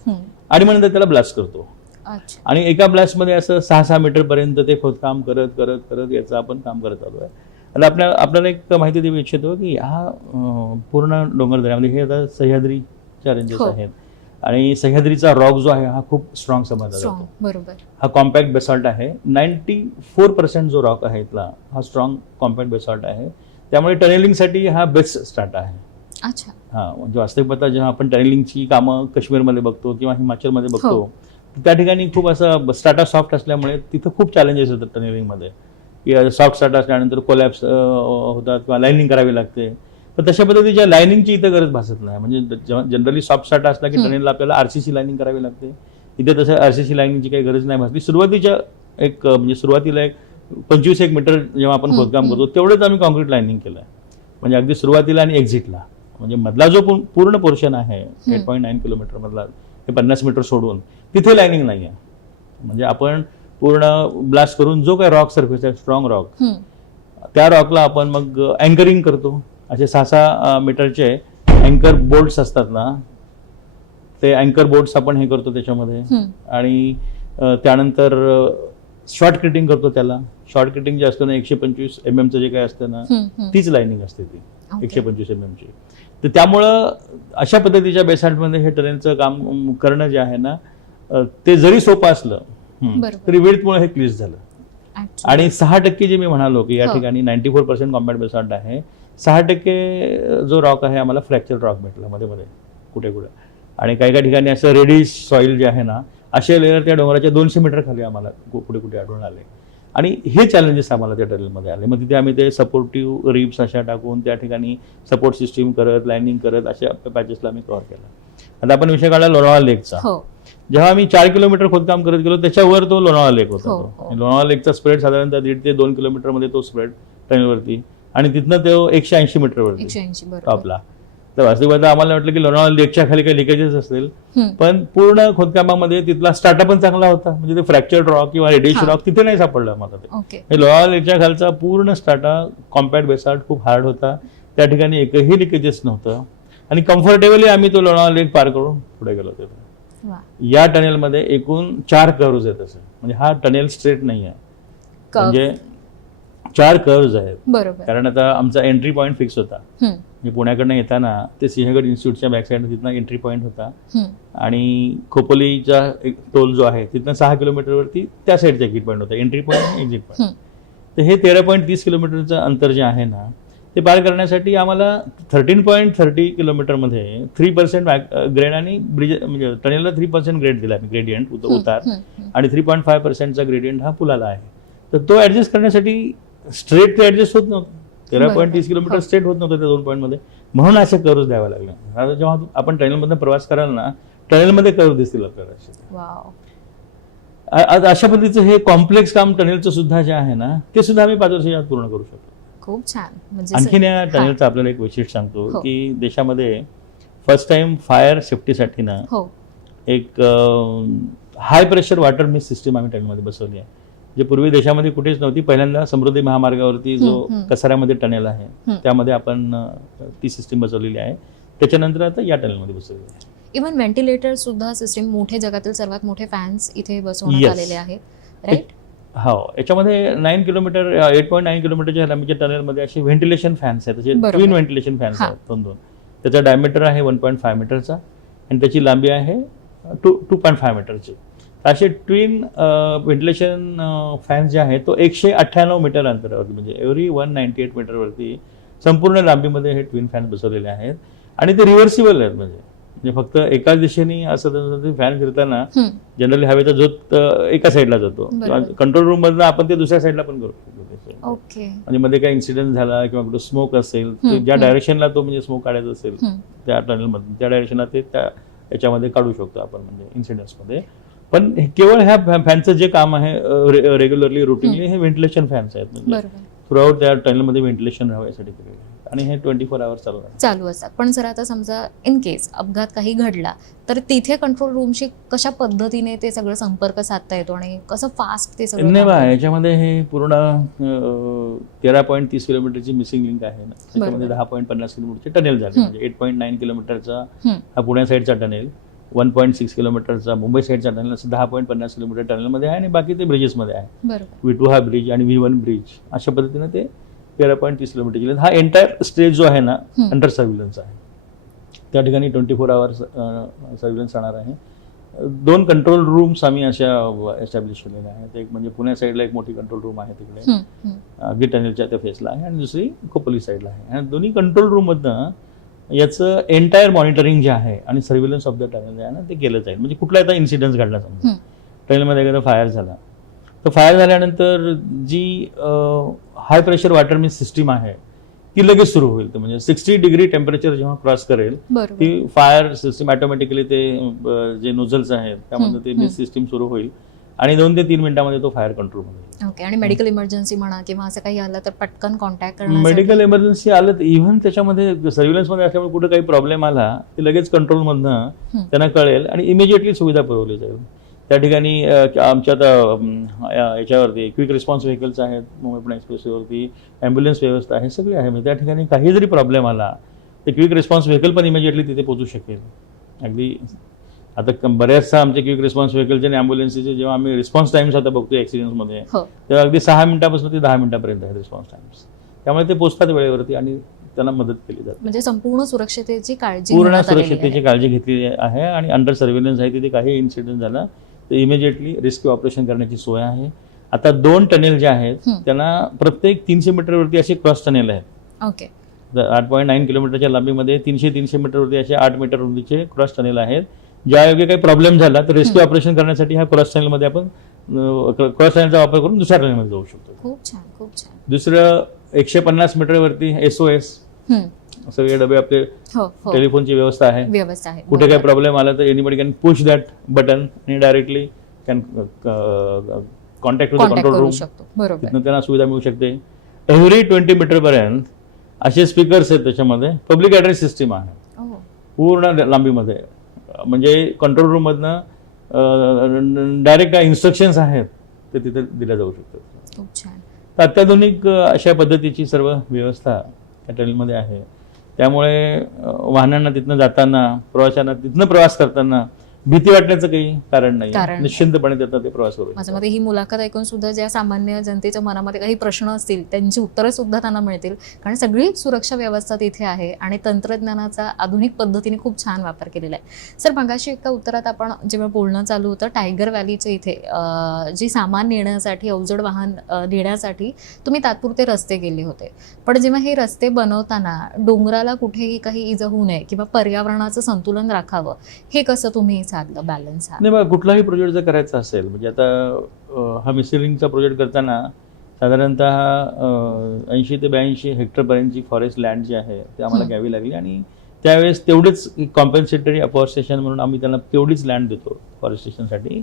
आणि मग नंतर त्याला ब्लास्ट करतो. आणि एका ब्लास्टमध्ये असं 6-6 मीटर पर्यंत ते खोदकाम करत करत करत याचं आपण काम करत आलो आहे. आता आपल्याला एक माहिती देऊ इच्छितो की हा पूर्ण डोंगर दऱ्यामध्ये हे आता सह्याद्रीच्या रेंजेस आहेत आणि सह्याद्रीचा रॉक जो आहे हा खूप स्ट्रॉंग समजला जातो. बरोबर. हा कॉम्पॅक्ट बेसॉल्ट आहे. 94% जो रॉक आहे इथला हा स्ट्रॉंग कॉम्पॅक्ट बेसॉल्ट आहे. त्यामुळे टनेलिंगसाठी हा बेस्ट स्टार्ट आहे. अच्छा. म्हणजे वास्तविकता जेव्हा आपण टनेलिंगची कामं काश्मीरमध्ये बघतो किंवा हिमाचलमध्ये बघतो, त्या ठिकाणी खूप असं स्टार्टा सॉफ्ट असल्यामुळे तिथं खूप चॅलेंजेस होतात टनेलिंगमध्ये, की सॉफ्ट स्टार्ट असल्यानंतर कोलॅप्स होतात किंवा लाईनिंग करावी लागते. पण तशा पद्धतीच्या लाईनिंगची इथं गरज भासत नाही. म्हणजे जनरली सॉफ्ट स्टार्ट असला की टनेलला आपल्याला RCC लाईनिंग करावी लागते. इथे तसं RCC लाईनिंगची काही गरज नाही भासली. सुरुवातीच्या सुरुवातीला 25-1 मीटर जेव्हा आपण खोदकाम करतो तेवढंच आम्ही कॉन्क्रीट लाईनिंग केलं. म्हणजे अगदी सुरुवातीला आणि एक्झिटला, म्हणजे मधला जो पूर्ण पोर्शन आहे 8.9 किलोमीटर मधला, हे 50 मीटर सोडून तिथे लाईनिंग नाही आहे. म्हणजे आपण पूर्ण ब्लास्ट करून जो काही रॉक सरफेस आहे, स्ट्रॉंग रॉक, त्या रॉकला आपण मग अँकरिंग करतो. असे 6-6 मीटरचे अँकर बोल्ट्स असतात ना, ते अँकर बोल्ट्स आपण हे करतो त्याच्यामध्ये. आणि त्यानंतर शॉर्ट क्रिटिंग करतो. त्याला शॉर्ट क्रिटिंग जे असतं ना, 125 mm जे काही असतं ना, तीच लाईनिंग असते ती 125 mm ची. तर त्यामुळं अशा पद्धतीच्या बेसॉल्टमध्ये हे टनेलचं काम करणं जे आहे ना, ते जरी सोपं असलं तरी विड्थमुळे हे क्लिअर झालं. आणि 6% जे मी म्हणालो की या ठिकाणी 94% कॉम्पॅक्ट बेसॉल्ट आहे, 6% जो रॉक आहे आम्हाला फ्रॅक्चर रॉक भेटला मध्ये मध्ये कुठे कुठे. आणि काही ठिकाणी असं रेडिश सॉइल जे आहे ना, असे लेअर त्या डोंगराच्या 200 मीटर खाली आम्हाला कुठे कुठे आढळून आले. आणि हे चॅलेंजेस आम्हाला त्या टनेलमध्ये आले. मग तिथे आम्ही ते सपोर्टिव्ह रिब्स अशा टाकून त्या ठिकाणी सपोर्ट सिस्टीम करत, लाईनिंग करत अशा पॅचेसला आम्ही कव्हर केला. आता आपण विषय काढला लोणावळा लेकचा. जेव्हा आम्ही 4 किलोमीटर खोदकाम करत गेलो त्याच्यावर तो लोणावळा लेक होता. लोणावळा लेकचा स्प्रेड साधारणतः 1.5 ते 2 किलोमीटर मध्ये तो स्प्रेड टनेलवरती, आणि तिथनं तो 180 मीटरवरती टॉपला. तर वास्तविकता आम्हाला वाटलं की लोणावळा लेकच्या खाली काही लिकेजेस असतील, पण पूर्ण खोदकामामध्ये तिथला स्टार्टअप पण चांगला होता. म्हणजे ते फ्रॅक्चर्ड रॉक किंवा रेडिश रॉक तिथे नाही सापडलं मला. ते लोणावळा लेकच्या खालचा पूर्ण स्टार्टा कॉम्पॅक्ट बेसॉल्ट खूप हार्ड होता. त्या ठिकाणी एकही लिकेजेस नव्हतं आणि कम्फर्टेबली आम्ही तो लोणावळा लेक पार करून पुढे गेलो होतो. या टनेलमध्ये एकूण 4 कर्व्हज आहेत. असं म्हणजे हा टनेल स्ट्रेट नाही आहे, म्हणजे 4 कर्व्हज आहेत. कारण आता आमचा एंट्री पॉईंट फिक्स होता. म्हणजे पुण्याकडनं येताना ते सिंहगड इन्स्टिट्यूटच्या बॅक साईडला तिथनं एंट्री पॉईंट होता आणि खोपोलीचा एक टोल जो आहे तिथनं 6 किलोमीटरवरती त्या साईडचा एक्झिट पॉईंट होता, एंट्री पॉईंट आणि एक्झिट पॉईंट. तर हे 13.30 किलोमीटरचं अंतर जे आहे ना, ते पार करण्यासाठी आम्हाला 13.30 किलोमीटरमध्ये 3% ग्रेड आणि ब्रिज, म्हणजे टनेलला 3% ग्रेड दिला ग्रेडियंट उतार, आणि 3.5%चा ग्रेडियंट हा पुलाला आहे. तर तो ऍडजस्ट करण्यासाठी स्ट्रेट ते ऍडजस्ट होत नव्हतं. 13.30 किलोमीटर स्ट्रेट होत नव्हतं त्या 2 पॉईंटमध्ये, म्हणून असे कर्व्ह द्यावा लागले. आता जेव्हा आपण टनेलमध्ये प्रवास कराल ना, टनेलमध्ये कर्व्ह दिसतील आपल्याला. अशा पद्धतीचं हे कॉम्प्लेक्स काम टनेलचं सुद्धा जे आहे ना, ते सुद्धा आम्ही 5 वर्षात पूर्ण करू शकतो. खूप छान. आणखीन या टनेलचं आपल्याला एक वैशिष्ट्य सांगतो की देशामध्ये फर्स्ट टाइम फायर सेफ्टीसाठी ना एक हाय प्रेशर वॉटर मिस्ट सिस्टीम आम्ही टनेलमध्ये बसवली आहे. जे पूर्वी देशामध्ये कुठेच नव्हती. पहिल्यांदा समृद्धी महामार्गावरती जो कसाऱ्यामध्ये टनेल आहे त्यामध्ये आपण ती सिस्टीम बसवलेली आहे. त्याच्यानंतर आता या टनेलमध्ये बसवलेली आहे. इव्हन व्हेंटिलेटर सुद्धा सिस्टीम, मोठे जगातील सर्वात मोठे फॅन्स इथे बसवण्यात Yes. आलेले आहेत, राईट? हो, याच्यामध्ये 9 किलोमीटर 8.9 किलोमीटरच्या लांबीच्या टनेलमध्ये असे व्हेंटिलेशन फॅन्स आहेत, असे बरोबर. ट्विन व्हेंटिलेशन फॅन्स आहेत, दोन. त्याचा डायमीटर आहे 1.5 मीटरचा आणि त्याची लांबी आहे 2.5 मीटरची. असे ट्विन व्हेंटिलेशन फॅन्स जे आहेत तो 198 मीटर अंतरावरती, म्हणजे एव्हरी 198 मीटरवरती संपूर्ण लांबीमध्ये हे ट्विन फॅन बसवलेले आहेत. आणि ते रिव्हर्सिबल आहेत, म्हणजे फक्त एकाच दिशेने असं फॅन फिरताना जनरली हवेचा झोत एका साईडला जातो. कंट्रोल रूम मधनं आपण ते दुसऱ्या साईडला पण करू शकतो. ओके. म्हणजे मध्ये काही इन्सिडेंट झाला किंवा कुठं स्मोक असेल तर ज्या डायरेक्शनला तो म्हणजे स्मोक काढायचा असेल त्या टनेलमधून त्या डायरेक्शनला ते त्या याच्यामध्ये काढू शकतो आपण, म्हणजे इन्सिडेंट्समध्ये. पण केवळ ह्या फॅनचं जे काम आहे रेग्युलरली रुटीनली हे व्हेंटिलेशन फॅन्स आहेत, म्हणजे थ्रूआउट त्या टनेलमध्ये व्हेंटिलेशन राहावं यासाठी केलेलं आहे. आणि हे 24 आवर्स चालू असतात. पण जर आता समजा इन केस अपघात काही घडला तर तिथे कंट्रोल रूमशी कशा पद्धतीने ते सगळं संपर्क साधता येतो आणि कसं फास्ट ते सगळं? नाही बा, याच्यामध्ये हे पूर्ण 13.30 किलोमीटरची मिसिंग लिंक आहे ना, त्याच्यामध्ये 10.50 किलोमीटरचे टनेल झाले. म्हणजे 8.9 किलोमीटरचा हा पुण्या साईडचा टनेल, 1.6 किलोमीटरचा मुंबई साईडचा टनेल, असं 10.50 किलोमीटर टनेलमध्ये आहे. आणि बाकी ते ब्रिजेसमध्ये आहे. V2 हा ब्रिज आणि V1 ब्रिज, अशा पद्धतीने ते 13.30 किलोमीटर. हा एंटायर स्टेज जो आहे ना अंडर सर्व्हिलन्स आहे. त्या ठिकाणी 24 आवर्स सर्व्हिलन्स राहणार आहे. 2 कंट्रोल रूम्स आम्ही अशा एस्टॅब्लिश केलेल्या आहेत. एक म्हणजे पुण्या साईडला एक मोठी कंट्रोल रूम आहे तिकडे अगदी टनेलच्या त्या फेसला आहे, आणि दुसरी खोपोली साईडला आहे. आणि दोन्ही कंट्रोल रूममधनं याचं एंटायर मॉनिटरिंग जे आहे आणि सर्व्हिलन्स ऑफ द टनेल जे आहे ना ते केलं जाईल. म्हणजे कुठला आता इन्सिडेंट घडला, समजा टनेलमध्ये एखादा फायर झाला, तर फायर झाल्यानंतर जी high pressure water mist system आहे ती लगेच सुरू होईल. म्हणजे 60 डिग्री टेम्परेचर जेव्हा क्रॉस करेल ती फायर सिस्टीम ऑटोमॅटिकली ते जे नोझल्स आहेत त्यामध्ये ते मिस सिस्टीम सुरू होईल आणि 2 ते 3 मिनिटांमध्ये तो फायर कंट्रोलमध्ये. ओके. आणि मेडिकल इमर्जन्सी म्हणा किंवा असं काही आलं तर पटकन कॉन्टॅक्ट करण्यासाठी? मेडिकल इमर्जन्सी आलं तर इव्हन त्याच्यामध्ये सर्व्हिलन्समध्ये असल्यामुळे कुठे काही प्रॉब्लेम आला की लगेच कंट्रोलमधनं त्यांना कळेल आणि इमिजिएटली सुविधा पुरवली जाईल. त्या ठिकाणी आमच्या आता याच्यावरती क्विक रिस्पॉन्स व्हेकल्स आहेत, मुंबई पुणे एक्सप्रेसवरती ॲम्ब्युलन्स व्यवस्था आहे, सगळी आहे. म्हणजे त्या ठिकाणी काही जरी प्रॉब्लेम आला तर क्विक रिस्पॉन्स व्हेकल पण इमिजिएटली तिथे पोहोचू शकेल. अगदी आता बऱ्याचसा आमचे क्विक रिस्पॉन्स व्हेकलचे आणि ॲम्ब्युलन्सचे जेव्हा आम्ही रिस्पॉन्स टाइम्स आता बघतो ॲक्सिडेंट्समध्ये, तेव्हा अगदी 6 मिनिटापासून ते 10 मिनिटापर्यंत आहे रिस्पॉन्स टाइम्स. त्यामुळे ते पोहोचतात वेळेवरती आणि त्यांना मदत केली जाते. म्हणजे संपूर्ण सुरक्षतेची काळजी घेतली आहे. आणि अंडर सर्व्हिलन्स आहे. तिथे काही इन्सिडेंट झाला तर इमिजिएटली रेस्क्यू ऑपरेशन करण्याची सोय आहे. आता 2 टनेल जे आहेत त्यांना प्रत्येक 300 मीटरवरती असे क्रॉस टनेल आहेत. ओके. 8.9 किलोमीटरच्या लांबीमध्ये 300 मीटरवरती असे 8 मीटर रुंदीचे क्रॉस टनेल आहेत. ज्या योग्य काही प्रॉब्लेम झाला तर रेस्क्यू ऑपरेशन करण्यासाठी ह्या क्रॉस टनेलमध्ये आपण क्रॉस टनेलचा वापर करून दुसऱ्या टनेलमध्ये जाऊ शकतो. खूप छान, खूप छान. दुसरं 150 मीटरवरती SOS सगळे डबे आपले टेलिफोनची व्यवस्था आहे. कुठे काही प्रॉब्लेम आला तर anybody can push that button आणि directly can contact with the control room. तिथनं त्यांना सुविधा मिळू शकते. एव्हरी 20 मीटरपर्यंत असे स्पीकर्स आहेत. त्याच्यामध्ये पब्लिक ॲड्रेस सिस्टीम आहे पूर्ण लांबीमध्ये. म्हणजे कंट्रोल रूम मधनं डायरेक्ट काय इन्स्ट्रक्शन्स आहेत ते तिथे दिल्या जाऊ शकतात. खूप छान. तर अत्याधुनिक अशा पद्धतीची सर्व व्यवस्था त्या टनेलमध्ये आहे. त्यामुळे वाहनांना तिथनं जाताना, प्रवाशांना तिथनं प्रवास करताना भीती वाटण्याचं काही कारण नाही. निश्चिंतपणे त्याचा ते प्रवास करू. माझ्या मते ही मुलाखत ऐकून सुद्धा ज्या सामान्य जनतेच्या मनामध्ये काही प्रश्न असतील त्यांची उत्तरं सुद्धा त्यांना मिळतील, कारण सगळी सुरक्षा व्यवस्था तिथे आहे आणि तंत्रज्ञानाचा आधुनिक पद्धतीने खूप छान वापर केलेला आहे. सर, मगाशी एका उत्तरात आपण जेव्हा बोलणं चालू होतं टायगर व्हॅलीच्या इथे जी सामान नेण्यासाठी, अवजड वाहन नेण्यासाठी तुम्ही तात्पुरते रस्ते केले होते, पण जेव्हा हे रस्ते बनवताना डोंगराला कुठेही काही इजा होऊ नये किंवा पर्यावरणाचं संतुलन राखावं, हे कसं तुम्ही साधलं बॅलन्स? नाही बघा, कुठलाही प्रोजेक्ट जर करायचा असेल, म्हणजे आता हा मिसिलिंगचा प्रोजेक्ट करताना साधारणतः 80 ते 82 हेक्टरपर्यंतची फॉरेस्ट लँड जी आहे ते आम्हाला घ्यावी लागली. आणि त्यावेळेस तेवढेच कॉम्पेन्सेटरी अफॉरेस्टेशन म्हणून आम्ही त्यांना तेवढीच लँड देतो फॉरेस्टेशनसाठी.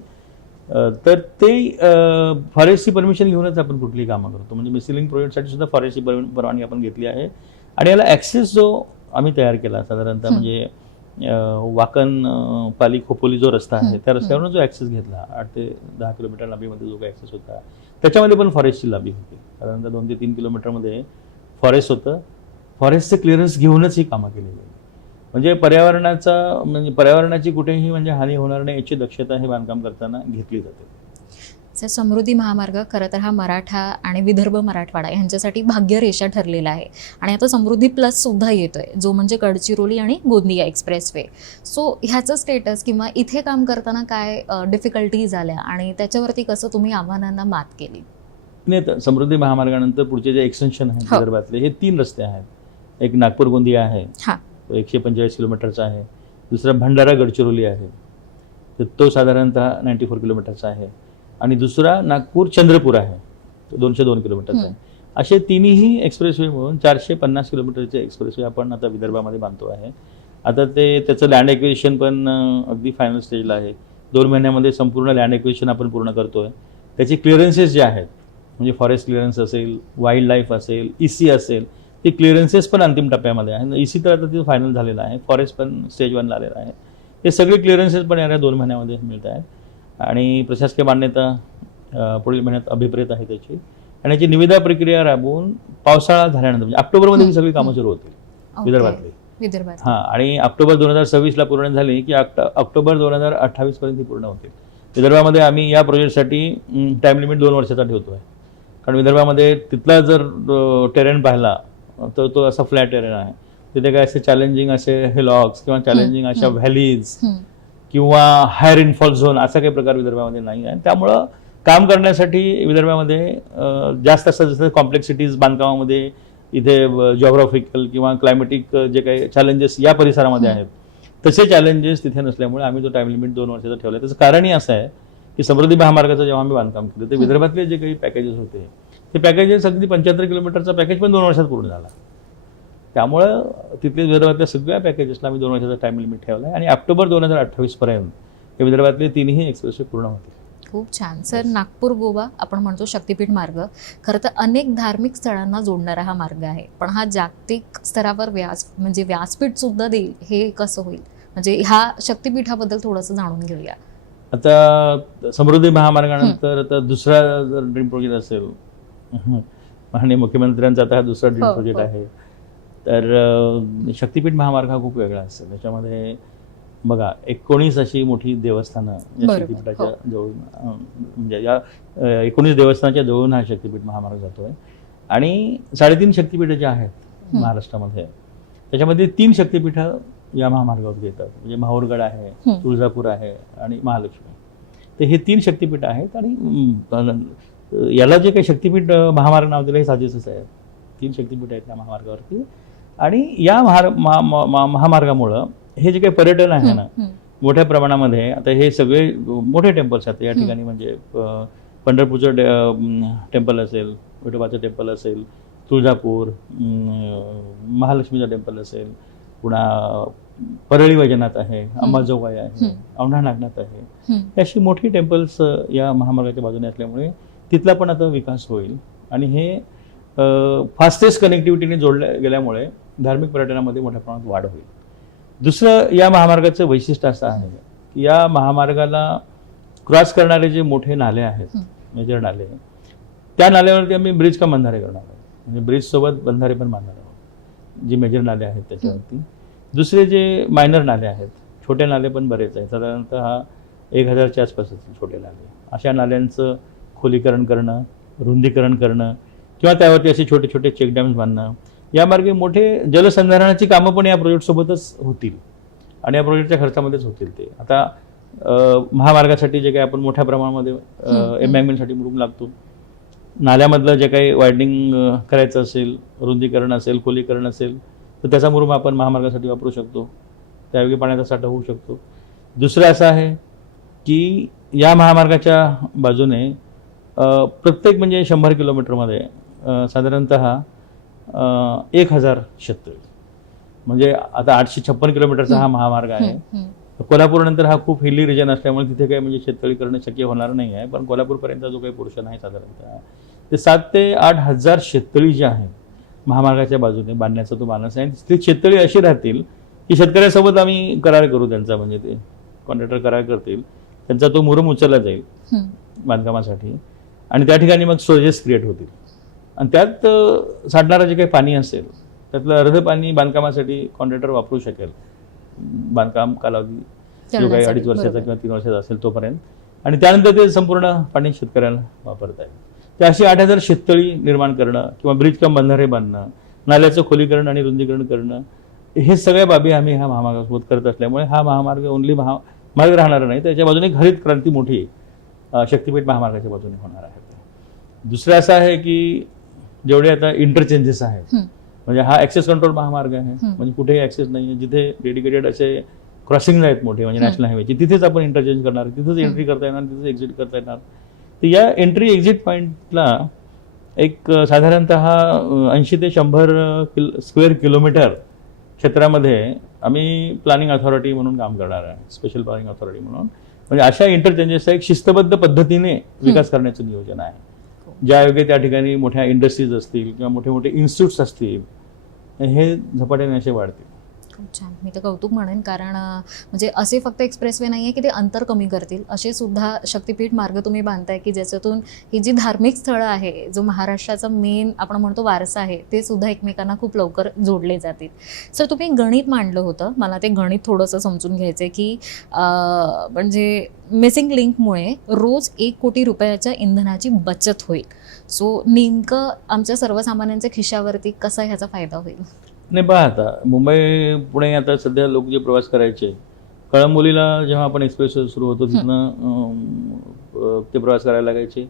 तर ते फॉरेस्टची परमिशन घेऊनच आपण कुठलीही कामं करतो. म्हणजे मिसिलिंग प्रोजेक्टसाठी सुद्धा फॉरेस्टची परवानगी आपण घेतली आहे. आणि याला ॲक्सेस जो आम्ही तयार केला साधारणतः म्हणजे वाकण पाली खोपोली जो रस्ता आहे त्या रस्त्यावरून जो ॲक्सेस घेतला 8 ते 10 किलोमीटर लांबीमध्ये जो काही ॲक्सेस होता त्याच्यामध्ये पण फॉरेस्टची लाभी होती. साधारणतः 2 ते 3 किलोमीटरमध्ये फॉरेस्ट होतं. फॉरेस्टचे क्लिअरन्स घेऊनच ही कामं केली गेली. म्हणजे पर्यावरणाची कुठेही म्हणजे हानी होणार नाही याची दक्षता हे बांधकाम करताना घेतली जाते. सर, समृद्धी महामार्ग खरं तर हा मराठा आणि विदर्भ मराठवाडा यांच्यासाठी भाग्यरेषा ठरलेला आहे आणि आता समृद्धी प्लस सुद्धा येतोय, जो म्हणजे गडचिरोली आणि गोंदिया एक्सप्रेसवे. सो ह्याचं स्टेटस किंवा इथे काम करताना काय डिफिकल्टीज आल्या आणि त्याच्यावरती कसं तुम्ही आव्हानांना मात केली? नाही, तर समृद्धी महामार्गानंतर पुढचे जे एक्सटेन्शन आहेत हो. विदर्भातले हे 3 रस्ते आहेत. एक नागपूर गोंदिया आहे, हां. तो 145 किलोमीटरचा आहे. दुसरा भंडारा गडचिरोली आहे, तर तो साधारणतः 94 किलोमीटरचा आहे. आणि दुसरा नागपूर चंद्रपूर आहे, तो 202 किलोमीटरचा आहे. असे तिन्ही एक्सप्रेसवे मिळून 450 किलोमीटरचे एक्सप्रेसवे आपण आता विदर्भामध्ये बांधतो आहे. आता त्याचं लँड एक्विजिशन पण अगदी फायनल स्टेजला आहे. 2 महिन्यामध्ये संपूर्ण लँड एक्विजिशन आपण पूर्ण करतोय. त्याचे क्लिअरन्सेस जे आहेत, म्हणजे फॉरेस्ट क्लिअरन्स असेल, वाईल्ड लाईफ असेल, EC असेल, ते क्लिअरन्सेस पण अंतिम टप्प्यामध्ये आहे. EC तर आता ते फायनल झालेलं आहे, फॉरेस्ट पण स्टेज 1ला आलेलं आहे. हे सगळे क्लिअरन्सेस पण येणाऱ्या 2 महिन्यामध्ये मिळत आहेत आणि प्रशासकीय मान्यता पुढील महिन्यात अभिप्रेत आहे त्याची. आणि याची निविदा प्रक्रिया राबवून पावसाळा झाल्यानंतर म्हणजे ऑक्टोबरमध्ये ही सगळी कामं सुरू होतील विदर्भात. हां, आणि ऑक्टोबर 2026ला पूर्ण झाली की ऑक्टोबर 2028 पर्यंत पूर्ण होतील. विदर्भामध्ये आम्ही या प्रोजेक्टसाठी टाइम लिमिट 2 वर्षाचा ठेवतो आहे. कारण विदर्भामध्ये तिथला जर टेरेन पाहिला तर तो असा फ्लॅट टेरेन आहे. तिथे काय असे चॅलेंजिंग असे हिलॉक्स किंवा चॅलेंजिंग अशा व्हॅलीज किंवा हाय रेनफॉल झोन असा काही प्रकार विदर्भामध्ये नाही आहे. त्यामुळं काम करण्यासाठी विदर्भामध्ये जास्त असं जसं कॉम्प्लेक्सिटीज बांधकामामध्ये इथे जॉग्राफिकल किंवा क्लायमेटिक जे काही चॅलेंजेस या परिसरामध्ये आहेत तसे चॅलेंजेस तिथे नसल्यामुळे आम्ही तो टाइम लिमिट 2 वर्षाचा ठेवला. त्याचं कारणही असं आहे की समृद्धी महामार्गाचं जेव्हा आम्ही बांधकाम केलं ते विदर्भातले जे काही पॅकेजेस होते ते पॅकेजेस अगदी 75 किलोमीटरचा पॅकेज पण 2 वर्षात पूर्ण झाला. त्यामुळं तिथले विदर्भातल्या सगळ्या पॅकेजेसला आम्ही 2 वर्षाचा टाइम लिमिट ठेवला आहे आणि ऑक्टोबर 2028 पर्यंत हे विदर्भातले 3ही एक्सप्रेसवे पूर्ण होतील. खूप छान. सर, नागपूर गोवा आपण म्हणतो शक्तिपीठ मार्ग, खरं तर अनेक धार्मिक स्थळांना जोडणारा हा मार्ग आहे, पण हा जागतिक स्तरावर व्यासपीठ सुद्धा देईल, हे कसं होईल? म्हणजे ह्या शक्तिपीठाबद्दल थोडंसं जाणून घेऊया. आता समृद्धी महामार्गानंतर आता दुसरा जर ड्रीम प्रोजेक्ट असेल आणि मुख्यमंत्र्यांचा आता हा दुसरा ड्रीम प्रोजेक्ट आहे, तर शक्तिपीठ महामार्ग हा खूप वेगळा असेल. त्याच्यामध्ये बघा 19 अशी मोठी देवस्थानं या शक्तिपीठाच्या जवळून म्हणजे या 19 देवस्थानाच्या जवळून हा शक्तिपीठ महामार्ग जातोय. आणि 3.5 शक्तिपीठं जे आहेत महाराष्ट्रामध्ये त्याच्यामध्ये 3 शक्तिपीठं या महामार्गावर येतात. म्हणजे माहूरगड आहे, तुळजापूर आहे आणि महालक्ष्मी. तर हे 3 शक्तिपीठ आहेत आणि याला जे काही शक्तिपीठ महामार्ग नाव दिलं हे साजेसच आहे. 3 शक्तिपीठ आहेत या महामार्गावरती. आणि या महामार्गामुळं हे जे काही पर्यटन आहे ना मोठ्या प्रमाणामध्ये, आता हे सगळे मोठे टेम्पल्स आहेत या ठिकाणी. म्हणजे पंढरपूरचं टेम्पल असेल, विठोबाचं टेम्पल असेल, तुळजापूर, महालक्ष्मीचं टेम्पल असेल, पुन्हा परळी वैजनाथ आहे, अंबाजोगाई आहे, औंढा नागनाथ आहे. अशी मोठी टेम्पल्स या महामार्गाच्या बाजूने असल्यामुळे तिथला पण आता विकास होईल. आणि हे फास्टेस्ट कनेक्टिव्हिटीने जोडल्या गेल्यामुळे धार्मिक पर्यटनामध्ये मोठ्या प्रमाणात वाढ होईल. दुसरं या महामार्गाचं वैशिष्ट्य असं आहे की या महामार्गाला क्रॉस करणारे जे मोठे नाले आहेत, मेजर नाले, त्या नाल्यावरती आम्ही ब्रिज का बंधारे करणार आहोत. म्हणजे ब्रिजसोबत बंधारे पण बांधणार आहोत जे मेजर नाले आहेत त्याच्यावरती. दुसरे जे मायनर नाले आहेत, छोटे नाले पण बरेच आहेत, साधारणतः 1000च्या आसपास असतील छोटे नाले. अशा नाल्यांचं खोलीकरण करणं, रुंदीकरण करणं किंवा त्यावरती असे छोटे छोटे चेकडॅम्स बांधणं, या मार्गे मोठे जलसंधारणाची कामं पण या प्रोजेक्टसोबतच होतील आणि या प्रोजेक्टच्या खर्चामध्येच होतील. ते आता महामार्गासाठी जे काही आपण मोठ्या प्रमाणामध्ये एम्बँकमेंटसाठी रूम लागतो, नाल्यामधलं जे काही वायडनिंग करायचं असेल, रुंदीकरण असेल, खोलीकरण असेल, तर त्याचा मुरुम आपण महामार्गासाठी वापरू शकतो. त्यायोगे पाण्याचा साठा होऊ शकतो. दुसरं असं आहे की या महामार्गाच्या बाजूने प्रत्येक म्हणजे 100 किलोमीटरमध्ये साधारणतः 1000 शेततळी. म्हणजे आता 856 किलोमीटरचा हा महामार्ग आहे. कोल्हापूर नंतर हा खूप हिली रिजन असल्यामुळे तिथे काही म्हणजे शेततळी करणं शक्य होणार नाही आहे. पण कोल्हापूरपर्यंत जो काही पोर्शन आहे साधारणतः ते 7 ते 8,000 शेततळी जे आहेत महामार्गाच्या बाजूने बांधण्याचा तो मानस आहे. ती शेततळी अशी राहतील की शेतकऱ्यासोबत आम्ही करार करू त्यांचा, म्हणजे ते कॉन्ट्रॅक्टर करार करतील, त्यांचा तो मुरुम उचलला जाईल बांधकामासाठी आणि त्या ठिकाणी मग स्टोरेजेस क्रिएट होतील आणि त्यात साठणारं जे काही पाणी असेल त्यातलं अर्ध पाणी बांधकामासाठी कॉन्ट्रॅक्टर वापरू शकेल, बांधकाम कालावधी जो काही 2.5 वर्षाचा किंवा 3 वर्षाचा असेल तोपर्यंत, आणि त्यानंतर ते संपूर्ण पाणी शेतकऱ्याला वापरता येईल. ते अशी 8,000 शेततळी निर्माण करणं किंवा ब्रिज किंवा बंधारे बांधणं, नाल्याचं खोलीकरण आणि रुंदीकरण करणं, हे सगळ्या बाबी आम्ही ह्या महामार्गासोबत करत असल्यामुळे हा महामार्ग ओनली महामार्ग राहणार नाही, त्याच्या बाजूने एक हरित क्रांती मोठी शक्तीपीठ महामार्गाच्या बाजूने होणार आहे. दुसरं असं आहे की जेवढे आता इंटरचेंजेस आहेत, म्हणजे हा ऍक्सेस कंट्रोल महामार्ग आहे, म्हणजे कुठेही ऍक्सेस नाही आहे, जिथे डेडिकेटेड असे क्रॉसिंग आहेत मोठे म्हणजे नॅशनल हायवेचे, तिथेच आपण इंटरचेंज करणार, तिथेच एंट्री करता येणार, तिथेच एक्झिट करता येणार. तर या एंट्री एक्झिट पॉईंटला एक साधारणतः 80 ते 100 स्क्वेअर किलोमीटर क्षेत्रामध्ये आम्ही प्लॅनिंग अथॉरिटी म्हणून काम करणार आहे, स्पेशल प्लॅनिंग अथॉरिटी म्हणून. म्हणजे अशा इंटरचेंजेसचा एक शिस्तबद्ध पद्धतीने विकास करण्याचं नियोजन आहे. ज्या योग्य त्या ठिकाणी मोठ्या इंडस्ट्रीज असतील किंवा मोठे मोठे इन्स्टिट्यूट्स असतील, हे झपाट्याने असे वाढतील. खूप छान. मी तर कौतुक म्हणेन, कारण म्हणजे असे फक्त एक्सप्रेसवे नाही आहे की ते अंतर कमी करतील, असे सुद्धा शक्तीपीठ मार्ग तुम्ही बांधताय की ज्याच्यातून ही जी धार्मिक स्थळं आहे, जो महाराष्ट्राचा मेन आपण म्हणतो वारसा आहे, ते सुद्धा एकमेकांना खूप लवकर जोडले जातील. सर, तुम्ही गणित मांडलं होतं, मला ते गणित थोडंसं समजून घ्यायचं आहे की म्हणजे मिसिंग लिंकमुळे रोज 1 कोटी रुपयाच्या इंधनाची बचत होईल. सो नेमकं आमच्या सर्वसामान्यांच्या खिशावरती कसा ह्याचा फायदा होईल? नाही, पहा, आता मुंबई पुणे आता सध्या लोक जे प्रवास करायचे, कळंबोलीला जेव्हा आपण एक्सप्रेस सुरू होतो तिथनं ते प्रवास करायला लागायचे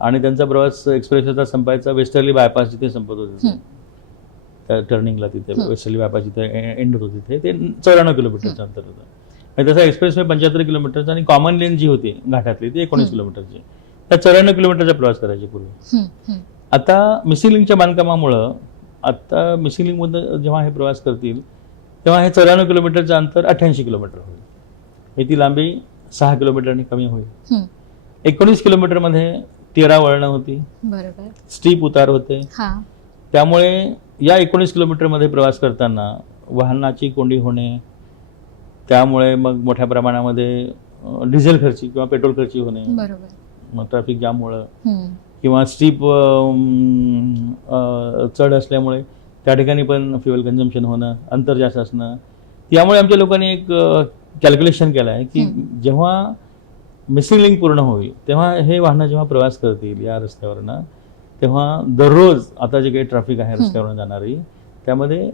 आणि त्यांचा प्रवास एक्सप्रेसचा संपायचा वेस्टर्ली बायपास जिथे संपत होते त्या टर्निंगला, तिथे वेस्टर्ली बायपास जिथे एंड होतो तिथे ते 94 किलोमीटरचं अंतर होतं. आणि तसा एक्सप्रेसवे 75 किलोमीटरचा आणि कॉमन लेन जी होती घाटातली ती 19 किलोमीटरची. त्या 94 किलोमीटरचा प्रवास करायचे पूर्वी. आता मिसिंग लिंकच्या बांधकामामुळं आता मिसिंग लिंकमधून जेव्हा हे प्रवास करतील तेव्हा हे 94 किलोमीटरचं अंतर 88 किलोमीटर होईल. हे ती लांबी 6 किलोमीटरने कमी होईल. 19 किलोमीटरमध्ये 13 वळणं होती, बरोबर, स्टीप उतार होते. त्यामुळे या 19 किलोमीटरमध्ये प्रवास करताना वाहनाची कोंडी होणे, त्यामुळे मग मोठ्या प्रमाणामध्ये डिझेल खर्ची किंवा पेट्रोल खर्ची होणे, मग ट्रॅफिक जाममुळं किंवा स्टीप चढ असल्यामुळे त्या ठिकाणी पण फ्युएल कन्झम्पशन होणं, अंतर जास्त असणं. त्यामुळे आमच्या लोकांनी एक कॅल्क्युलेशन केलं आहे की जेव्हा मिसिंग लिंक पूर्ण होईल तेव्हा हे वाहनं जेव्हा प्रवास करतील या रस्त्यावरनं, तेव्हा दररोज आता जे काही ट्रॅफिक आहे रस्त्यावरून जाणारी, त्यामध्ये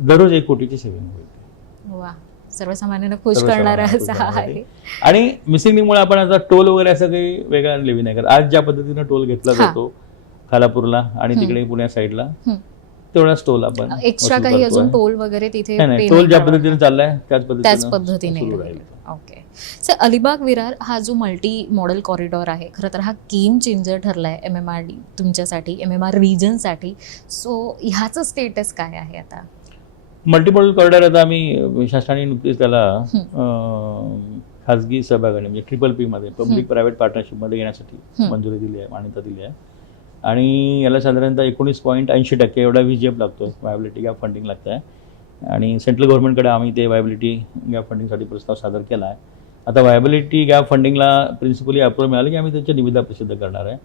दररोज 1 कोटीची सेव्हिंग होईल. वा, सर्वसामान्यांना खुश करणारा असा आहे. आणि मिसिंग लिंकमुळे आपण आता टोल वगैरे असं काही वेगळा लेवी नाही करत. आज ज्या पद्धतीनं टोल घेतला जातो खालापूरला आणि तिकडे पुण्या साईडला, तेवढाच टोल आपण एक्स्ट्रा काही अजून टोल वगैरे तिथे टोल ज्या पद्धतीने चाललाय त्याच पद्धतीने. ओके सर, अलिबाग विरार हा जो मल्टी मॉडेल कॉरिडॉर आहे, खरं तर हा गेम चेंजर ठरलाय MMRD तुमच्यासाठी, MMR रिजनसाठी. सो ह्याचं स्टेटस काय आहे आता? मल्टीमॉडल कॉरिडॉर आता आम्ही शासनाने नुकतीच त्याला खाजगी सहभागाने म्हणजे PPP मध्ये, पब्लिक प्रायव्हेट पार्टनरशिपमध्ये घेण्यासाठी मंजुरी दिली आहे, मान्यता दिली आहे. आणि याला साधारणतः 19.80% एवढा VGF लागतो, व्हायबिलिटी गॅप फंडिंग लागतं आहे. आणि सेंट्रल गव्हर्नमेंटकडे आम्ही ते व्हायबिलिटी गॅप फंडिंगसाठी प्रस्ताव सादर केला आहे. आता व्हायबिलिटी गॅप फंडिंगला प्रिन्सिपली अप्रूव्ह मिळालं की आम्ही त्याच्या निविदा प्रसिद्ध करणार आहे.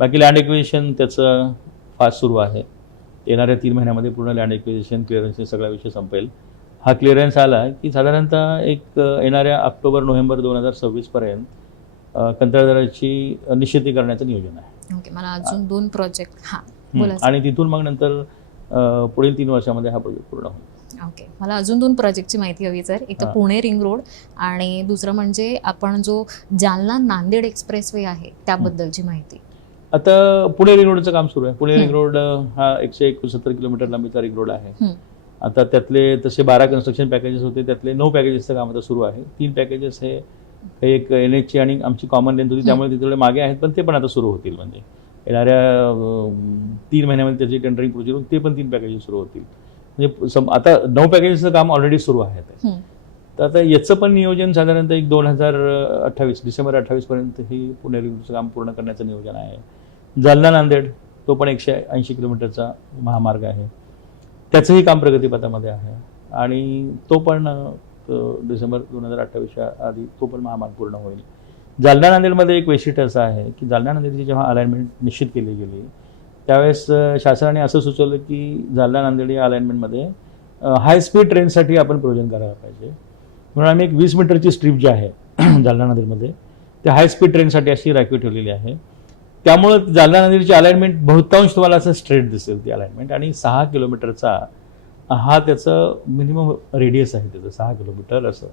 बाकी लँड एक्विजिशन त्याचं फास्ट सुरू आहे. येणाऱ्या 3 महिन्यामध्ये पूर्ण लँड एक्विजिशन क्लिअरन्सचे सगळा विषय संपेल. हा क्लिअरन्स आला की साधारणतः एक येणाऱ्या ऑक्टोबर-नोव्हेंबर 2026 पर्यंत कंत्राटदाराची निश्चिती करण्याचं नियोजन आहे. ओके, मला अजून 2 प्रोजेक्ट आणि तिथून मग नंतर पुढील 3 वर्षामध्ये हा प्रोजेक्ट पूर्ण होईल. ओके, मला अजून 2 प्रोजेक्टची माहिती हवी सर. एक तर पुणे रिंग रोड आणि दुसरं म्हणजे आपण जो जालना नांदेड एक्सप्रेसवे आहे त्याबद्दलची माहिती. आता पुणे रिंग रोडचं काम सुरू आहे. पुणे रिंग रोड हा 169 किलोमीटर लांबीचा रिंग रोड आहे. आता त्यातले तसे 12 कन्स्ट्रक्शन पॅकेजेस होते, त्यातले 9 पॅकेजेसचं काम आता सुरू आहे. 3 पॅकेजेस हे एक NH आणि आमची कॉमन लेंथ होती त्यामुळे तिथे मागे आहेत, पण ते पण आता सुरू होतील. म्हणजे येणाऱ्या 3 महिन्यामध्ये त्याची टेंडरिंग प्रोसिजर होऊन ते पण 3 पॅकेजेस सुरू होतील. म्हणजे आता 9 पॅकेजेसचं काम ऑलरेडी सुरू आहे. तर आता याचं पण नियोजन साधारणतः 2028 डिसेंबर 28 पर्यंत ही पुणे रिंगचं काम पूर्ण करण्याचं नियोजन आहे. जालना नांदेड तो पण 180 किलोमीटरचा महामार्ग आहे, त्याचंही काम प्रगतीपथामध्ये आहे आणि तो पण डिसेंबर 2028च्या आधी तो पण महामार्ग पूर्ण होईल. जालना नांदेडमध्ये एक वैशिष्ट्य असं आहे की जालना नांदेडची जेव्हा अलाइनमेंट निश्चित केली गेली त्यावेळेस शासनाने असं सुचवलं की जालना नांदेड या अलाइनमेंटमध्ये हाय स्पीड ट्रेनसाठी आपण प्रोव्हिजन करायला पाहिजे. म्हणून आम्ही एक 20 मीटरची स्ट्रीप जी आहे जालना नांदेडमध्ये त्या हाय स्पीड ट्रेनसाठी अशी राखीव ठेवलेली आहे. त्यामुळं जालना नांदेडची अलाइनमेंट बहुतांश तुम्हाला असं स्ट्रेट दिसेल ती अलाइनमेंट, आणि 6 किलोमीटरचा हा त्याचं मिनिमम रेडियस आहे त्याचं 6 किलोमीटर असं,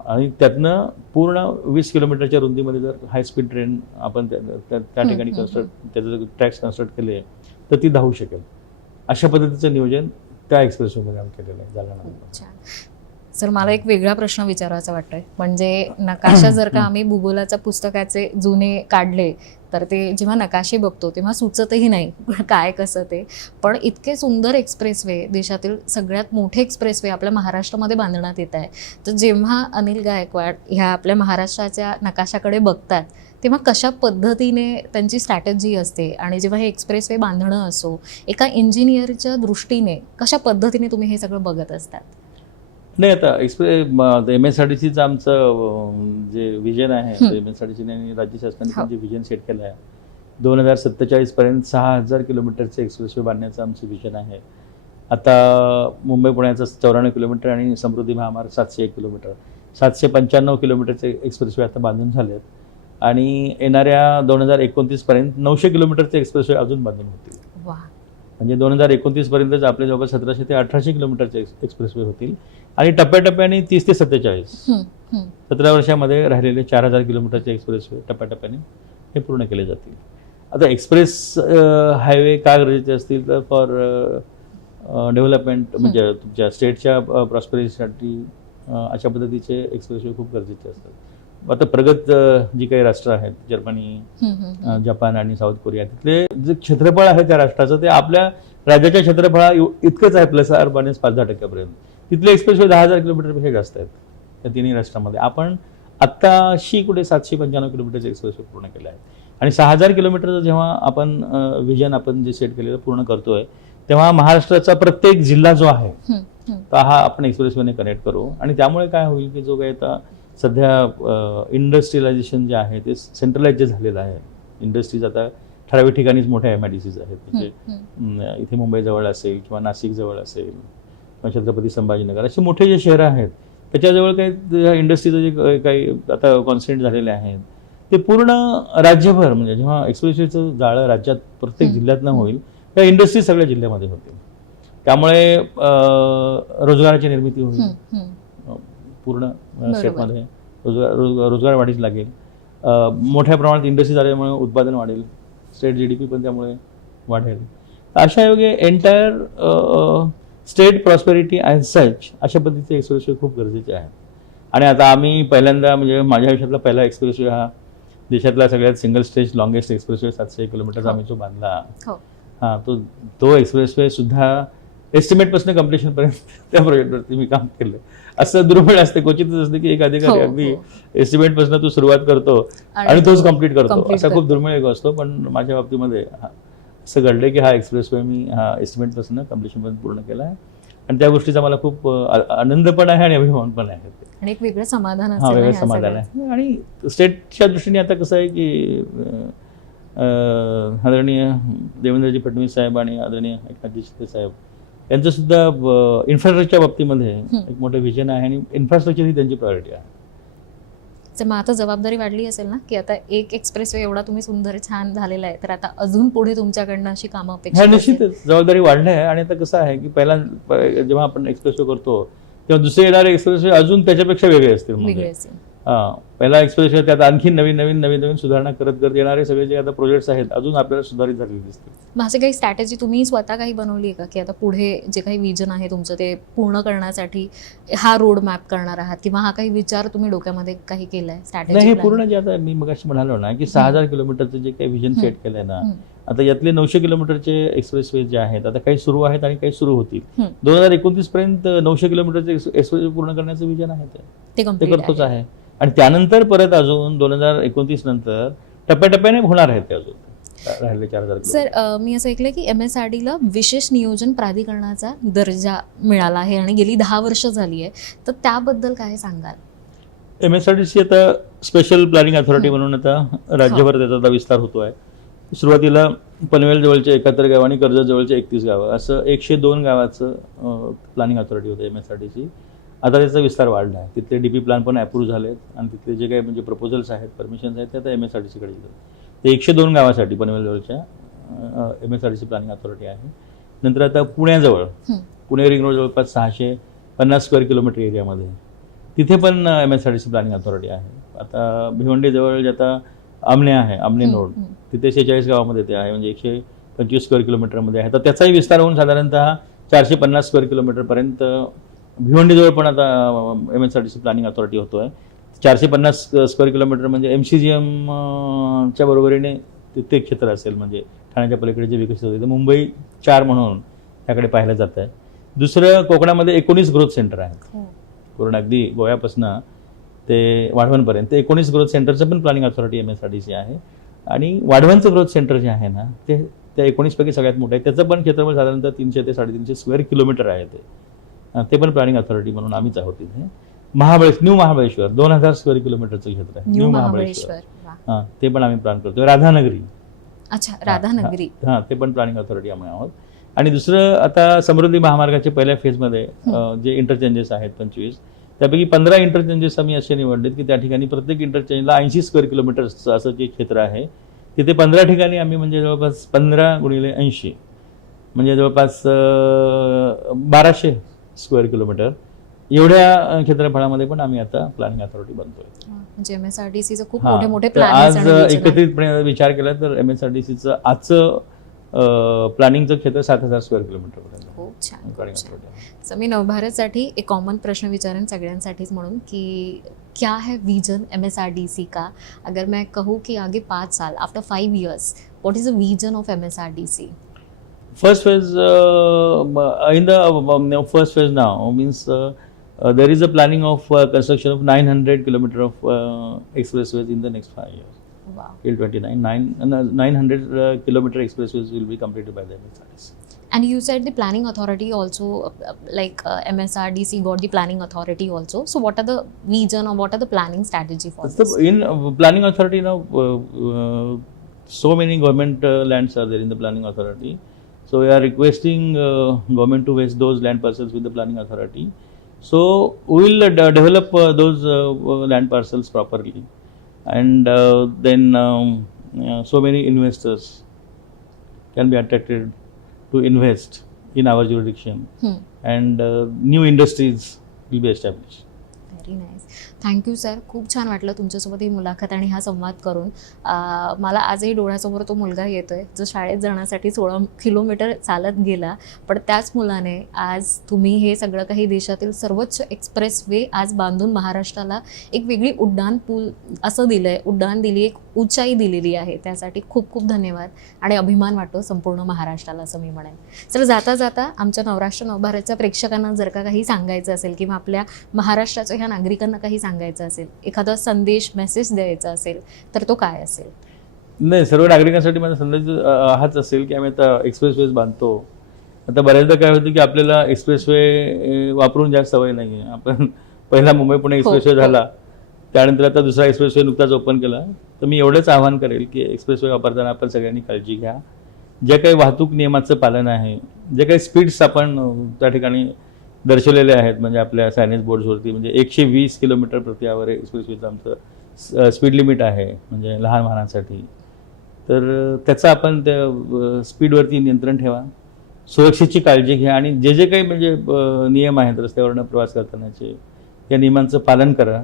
आणि त्यातनं पूर्ण 20 किलोमीटरच्या रुंदीमध्ये जर हाय स्पीड ट्रेन आपण त्या ठिकाणी त्याचे ट्रॅक्स कन्स्ट्रक्ट केले तर ती धावू शकेल. अशा पद्धतीचं नियोजन त्या एक्सप्रेसवेमध्ये आम्ही केलेलं आहे जालना नांदेड. सर, मला एक वेगळा प्रश्न विचारायचा वाटतोय. म्हणजे नकाशा जर का आम्ही भूगोलाच्या पुस्तकाचे जुने काढले तर ते जेव्हा नकाशे बघतो तेव्हा सुचतही नाही काय कसं ते. पण इतके सुंदर एक्सप्रेसवे, देशातील सगळ्यात मोठे एक्सप्रेसवे आपल्या महाराष्ट्रामध्ये बांधण्यात येत आहे. तर जेव्हा अनिल गायकवाड ह्या आपल्या महाराष्ट्राच्या नकाशाकडे बघतात तेव्हा कशा पद्धतीने त्यांची स्ट्रॅटेजी असते, आणि जेव्हा हे एक्सप्रेसवे बांधणं असो एका इंजिनियरच्या दृष्टीने कशा पद्धतीने तुम्ही हे सगळं बघत असतात? नाही, आता MSRDCचं आमचं जे विजन आहे, MSRDCने आणि राज्य शासनाने पण जे विजन सेट केलं आहे 2047 पर्यंत 6000 किलोमीटरचे एक्सप्रेसवे बांधण्याचं आमचं विजन आहे. आता मुंबई पुण्याचं 94 किलोमीटर आणि समृद्धी महामार्ग 701 किलोमीटर, 795 किलोमीटरचे एक्सप्रेसवे आता बांधून झालेत, आणि येणाऱ्या 2029 पर्यंत 900 किलोमीटरचे एक्सप्रेसवे अजून बांधून होतील. म्हणजे 2029 पर्यंतच आपले जवळपास 1700 ते 1800 किलोमीटरचे एक्सप्रेसवे होतील, आणि टप्प्याटप्प्याने 30 ते 47 17 वर्षामध्ये राहिलेले 4000 किलोमीटरचे एक्सप्रेसवे टप्प्याटप्प्याने हे पूर्ण केले जातील. आता एक्सप्रेस हायवे का गरजेचे असतील तर फॉर डेव्हलपमेंट, म्हणजे तुमच्या स्टेटच्या प्रॉस्पेरिटीसाठी अशा पद्धतीचे एक्सप्रेसवे खूप गरजेचे असतात. आता प्रगत जी काही राष्ट्र आहेत, जर्मनी, जपान आणि साऊथ कोरिया, तिथले जे क्षेत्रफळ आहे त्या राष्ट्राचं ते आपल्या राज्याच्या क्षेत्रफळा इतकंच आहे, +5-10%. तिथले एक्सप्रेसवे 10,000 किलोमीटरपेक्षा जास्त आहेत त्या तिन्ही राष्ट्रामध्ये. आपण आत्ताशी कुठे 795 किलोमीटरचे एक्सप्रेसवे पूर्ण केले आहेत, आणि 6000 किलोमीटरचं जेव्हा आपण विजन आपण जे सेट केलेलं पूर्ण करतोय तेव्हा महाराष्ट्राचा प्रत्येक जिल्हा जो आहे तर हा आपण एक्सप्रेसवेने कनेक्ट करू. आणि त्यामुळे काय होईल की जो काही आता सध्या इंडस्ट्रियलायझेशन जे आहे ते सेंट्रलाइज जे झालेलं आहे, इंडस्ट्रीज आता ठराविक ठिकाणीच मोठ्या MIDCs आहेत, म्हणजे इथे मुंबईजवळ असेल किंवा नाशिकजवळ असेल किंवा छत्रपती संभाजीनगर असे मोठे जे शहरं आहेत त्याच्याजवळ काही इंडस्ट्रीचं जे काही आता कॉन्सेंट झालेले आहेत ते पूर्ण राज्यभर, म्हणजे जेव्हा एक्सप्रेसवेचं जाळं राज्यात प्रत्येक जिल्ह्यातनं होईल त्या इंडस्ट्रीज सगळ्या जिल्ह्यामध्ये होतील. त्यामुळे रोजगाराची निर्मिती होईल, पूर्ण स्टेटमध्ये रोजगार वाढीस लागेल, मोठ्या प्रमाणात इंडस्ट्री झाल्यामुळे उत्पादन वाढेल, स्टेट GDP पण त्यामुळे वाढेल. अशा योगे entire state prosperity as such अशा पद्धतीचे एक्सप्रेसवे खूप गरजेचे आहेत. आणि आता आम्ही पहिल्यांदा, म्हणजे माझ्या आयुष्यातला पहिला एक्सप्रेसवे हा देशातला सगळ्यात सिंगल स्टेज लॉंगेस्ट एक्सप्रेसवे 701 किलोमीटरचा आम्ही जो बांधला, तो एक्सप्रेसवे सुद्धा एस्टिमेटपासून कम्प्लिशनपर्यंत त्या प्रोजेक्टवरती मी काम केलं. असं दुर्मिळ असते, क्वचितच असते की एक अधिकारी अगदी एस्टिमेटपासून तू सुरुवात करतो आणि तोच कम्प्लीट करतो, असा खूप दुर्मिळ एक असतो. पण माझ्या बाबतीमध्ये असं घडलं की हा एक्सप्रेसवे मी एस्टिमेटपासून कम्प्लिशनपर्यंत पूर्ण केला आहे, आणि त्या गोष्टीचा मला खूप आनंद पण आहे आणि अभिमान पण आहे, आणि एक वेगळं समाधान वेगळं समाधान आहे. आणि स्टेटच्या दृष्टीने आता कसं आहे की आदरणीय देवेंद्रजी फडणवीस साहेब आणि आदरणीय एकनाथजी शिंदे साहेब यांचं सुद्धा इन्फ्रास्ट्रक्चरच्या बाबतीमध्ये एक मोठं विजन आहे, आणि इन्फ्रास्ट्रक्चर ही त्यांची प्रायोरिटी आहे. तर मग आता जबाबदारी वाढली असेल ना की आता एक एक्सप्रेसवे एवढा तुम्ही सुंदर छान झालेला आहे, तर आता अजून पुढे तुमच्याकडनं अशी कामं अपेक्षा? निश्चितच जबाबदारी वाढली आहे. आणि आता कसं आहे की पहिला जेव्हा आपण एक्सप्रेसवे करतो तेव्हा दुसरे येणारे एक्सप्रेसवे अजून त्याच्यापेक्षा वेगळे असतील. पहिला एक्सप्रेसवे त्यात आणखी नवीन सुधारणा करत येणारे सगळे जे आता प्रोजेक्ट्स आहेत अजून आपल्याला सुधारित झालेले दिसतील. माझी काही स्ट्रॅटेजी तुम्ही स्वतः काही बनवली आहे का की आता पुढे जे काही विजन आहे तुमचं ते पूर्ण करण्यासाठी हा रोड मॅप करणार आहात, किंवा हा काही विचार तुम्ही डोक्यामध्ये काही केलाय स्ट्रॅटेजी? नाही, हे पूर्ण जे आता मी मगाशी म्हणालो ना की 6000 किलोमीटरचं जे काही विजन सेट केलंय ना, आता यातले 900 किलोमीटरचे एक्सप्रेसवे जे आहेत आता काही सुरू आहेत आणि काही सुरू होतील. 2029 पर्यंत 900 किलोमीटरचे एक्सप्रेसवे पूर्ण करण्याचं विजन आहे ते करतोच आहे. आणि त्यानंतर परत अजून 2029 नंतर टप्प्याटप्प्याने होणार आहेत ते अजून राहिले 4000. सर, मी असं ऐकलं की MSRDला विशेष नियोजन प्राधिकरणाचा दर्जा मिळाला आहे आणि गेली 10 वर्ष झाली आहे, तर त्याबद्दल काय सांगाल? MSRTC आता स्पेशल प्लॅनिंग अथॉरिटी म्हणून आता राज्यभर त्याचा आता विस्तार होतो आहे. सुरुवातीला पनवेल जवळचे 71 गावं आणि कर्जत जवळचे 31 गावं असं 102 गावाचं प्लॅनिंग अथॉरिटी होतं MSRTC. आता त्याचा विस्तार वाढला आहे. तिथले DP प्लॅन पण अप्रूव्ह झाले आहेत आणि तिथले जे काही म्हणजे प्रपोजल्स आहेत, परमिशन्स आहेत, ते आता MSRTCकडे येतात. ते 102 गावासाठी पनवेल जवळच्या MSRTC प्लॅनिंग अथॉरिटी आहे. नंतर आता पुण्याजवळ पुणे रिंग रोड जवळपास 650 स्क्वेअर किलोमीटर एरियामध्ये तिथे पण MSRTC प्लॅनिंग अथॉरिटी आहे. आता भिवंडीजवळ जे आता आमने आहे, आमने नोड, तिथे 46 गावामध्ये ते आहे, म्हणजे 125 स्क्वेअर किलोमीटरमध्ये आहे. तर त्याचाही विस्तार होऊन साधारणतः 450 स्क्वेअर किलोमीटरपर्यंत भिवंडीजवळ पण आता MSRTC प्लॅनिंग अथॉरिटी होतो आहे. 450 स्क्वेअर किलोमीटर म्हणजे MCGM च्या बरोबरीने ते क्षेत्र असेल, म्हणजे ठाण्याच्या पलीकडे जे विकसित होते. तर मुंबई 4 म्हणून त्याकडे पाहिलं जात आहे. दुसरं कोकणामध्ये 19 ग्रोथ सेंटर आहेत. पूर्ण अगदी गोव्यापासून ते वाढवणपर्यंत 19 ग्रोथ सेंटरचं पण प्लॅनिंग अथॉरिटी MSRTC आहे. आणि वाढवणचं ग्रोथ सेंटर जे आहे ना, ते त्या 19 पैकी सगळ्यात मोठं आहे. त्याचं पण क्षेत्रफळ साधारणतः 300 ते 350 स्क्वेअर किलोमीटर आहे. ते पण प्लॅनिंग अथॉरिटी म्हणून आम्हीच आहोत तिथे. न्यू महाबळेश्वर 2000 स्क्वेअर किलोमीटरचं क्षेत्र आहे. न्यू महाबळेश्वर ते पण आम्ही प्लॅन करतोय. राधानगरी, राधानगरी ते पण प्लॅनिंग अथॉरिटी आम्ही आहोत. आणि दुसरं आता समृद्धी महामार्गाच्या पहिल्या फेजमध्ये जे इंटरचेंजेस आहेत 25, त्यापैकी 15 इंटरचेंजेस आम्ही असे निवडलेत की त्या ठिकाणी प्रत्येक इंटरचेंजला 80 स्क्वेअर किलोमीटरचं असं जे क्षेत्र आहे, तिथे 15 ठिकाणी आम्ही म्हणजे जवळपास 15 × 80 म्हणजे जवळपास 1200 स्क्वेअर किलोमीटर एवढ्या क्षेत्रफळामध्ये पण आम्ही आता प्लॅनिंग अथॉरिटी बनतोय. म्हणजे MSRTCचं खूप मोठे मोठे आज एकत्रितपणे विचार केला तर MSRTCचं आजचं प्लॅनिंगचं क्षेत्र 7000 स्क्वेअर किलोमीटर पर्यंत. खूप छान. मी नवभारतसाठी एक कॉमन प्रश्न विचारेन सगळ्यांसाठीच म्हणून की क्या है विजन MSRTC का? अगर मैं कहूँ कि आगे 5 साल after 5 years what is the vision of MSRTC? First phase, in the first phase now means there is a planning of construction of 900 kilometer of expressways in the next 5 years. Wow. Till 29, 900 kilometer expressways will be completed by the MSRTC. And you said the planning authority also, MSRTC got the planning authority also. So what are the vision or what are the planning strategy for this? In planning authority now, so many government lands are there in the planning authority. So we are requesting government to vest those land parcels with the planning authority. So we will develop those land parcels properly, and then so many investors can be attracted to invest in our jurisdiction, and new industries will be established. Very nice. Thank you sir. खूप छान वाटलं तुमच्यासोबत ही मुलाखत आणि हा संवाद करून. मला आजही डोळ्यासमोर तो मुलगा येतोय जो शाळेत जाण्यासाठी 16 किलोमीटर चालत गेला, पण त्याच मुलाने आज तुम्ही हे सगळं काही देशातील सर्वोच्च एक्सप्रेस वे आज बांधून महाराष्ट्राला एक वेगळी उड्डाण पूल असं दिलं आहे, उड्डाण दिली, एक उंचाई दिलेली आहे. त्यासाठी खूप खूप धन्यवाद आणि अभिमान वाटतो संपूर्ण महाराष्ट्राला असं मी म्हणेन. तर जाता जाता आमच्या नवराष्ट्र नवभारतच्या प्रेक्षकांना जर का काही सांगायचं असेल किंवा आपल्या महाराष्ट्राच्या ह्या नागरिकांना काही सांगायचं असेल, एखादा संदेश मेसेज द्यायचा असेल तर तो काय असेल? नाही, सर्व नागरिकांसाठी माझा संदेश हाच असेल की आम्ही आता एक्सप्रेसवेज बांधतो. आता बऱ्याचदा काय होतं की आपल्याला एक्सप्रेसवे वापरून जास्त सवय नाही आहे. आपण पहिला मुंबई पुणे एक्सप्रेसवे झाला, त्यानंतर आता दुसरा एक्सप्रेसवे नुकताच ओपन केला. तर मी एवढंच आवाहन करेल की एक्सप्रेसवे वापरताना आपण सगळ्यांनी काळजी घ्या. जे काही वाहतूक नियमाचं पालन आहे, जे काही स्पीड्स आपण त्या ठिकाणी दर्शवलेले आहेत, म्हणजे आपल्या सायनेज बोर्ड्सवरती, म्हणजे 120 किलोमीटर प्रति आवर एक्सप्रेसवेचं आमचं स्पीड लिमिट आहे, म्हणजे लहान वाहनांसाठी. तर त्याचं आपण त्या स्पीडवरती नियंत्रण ठेवा, सुरक्षेची काळजी घ्या आणि जे जे काही म्हणजे नियम आहेत रस्त्यावरनं प्रवास करतानाचे या नियमांचं पालन करा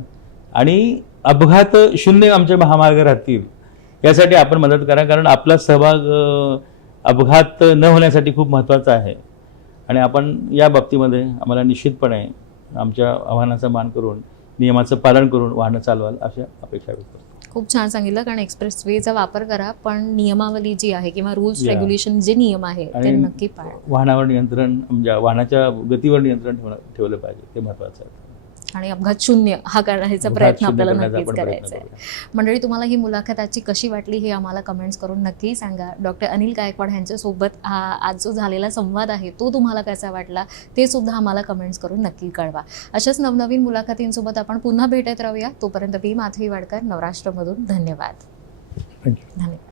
आणि अपघात शून्य आमचे महामार्ग राहतील यासाठी आपण मदत करा. कारण आपला सहभाग अपघात न होण्यासाठी खूप महत्त्वाचा आहे आणि आपण या बाबतीमध्ये आम्हाला निश्चितपणे आमच्या आव्हानाचा मान करून नियमाचं पालन करून वाहनं चालवाल अशा अपेक्षा व्यक्त करतो. खूप छान सांगितलं. कारण एक्सप्रेसवेचा वापर करा, पण नियमावली जी आहे किंवा रूल्स रेग्युलेशन जे नियम आहे ते नक्की पाळा. वाहनावर नियंत्रण म्हणजे वाहनाच्या गतीवर नियंत्रण ठेवलं पाहिजे, ते महत्त्वाचं आहे. आणि अपघात शून्य हा करण्याचा अपघात प्रयत्न शून्य आपल्याला करण्याचा नक्कीच आपण प्रयत्न करायचा आहे. करूया. मंडळी, तुम्हाला ही मुलाखत आजची कशी वाटली हे आम्हाला कमेंट्स करून नक्की सांगा. डॉक्टर अनिल गायकवाड यांच्यासोबत हा आज जो झालेला संवाद आहे तो तुम्हाला कसा वाटला ते सुद्धा आम्हाला कमेंट्स करून नक्की कळवा. अशाच नवनवीन मुलाखतींसोबत आपण पुन्हा भेटत राहूया. तोपर्यंत मी माधवी वाडकर, नवराष्ट्रमधून. धन्यवाद. थँक्यू. धन्यवाद.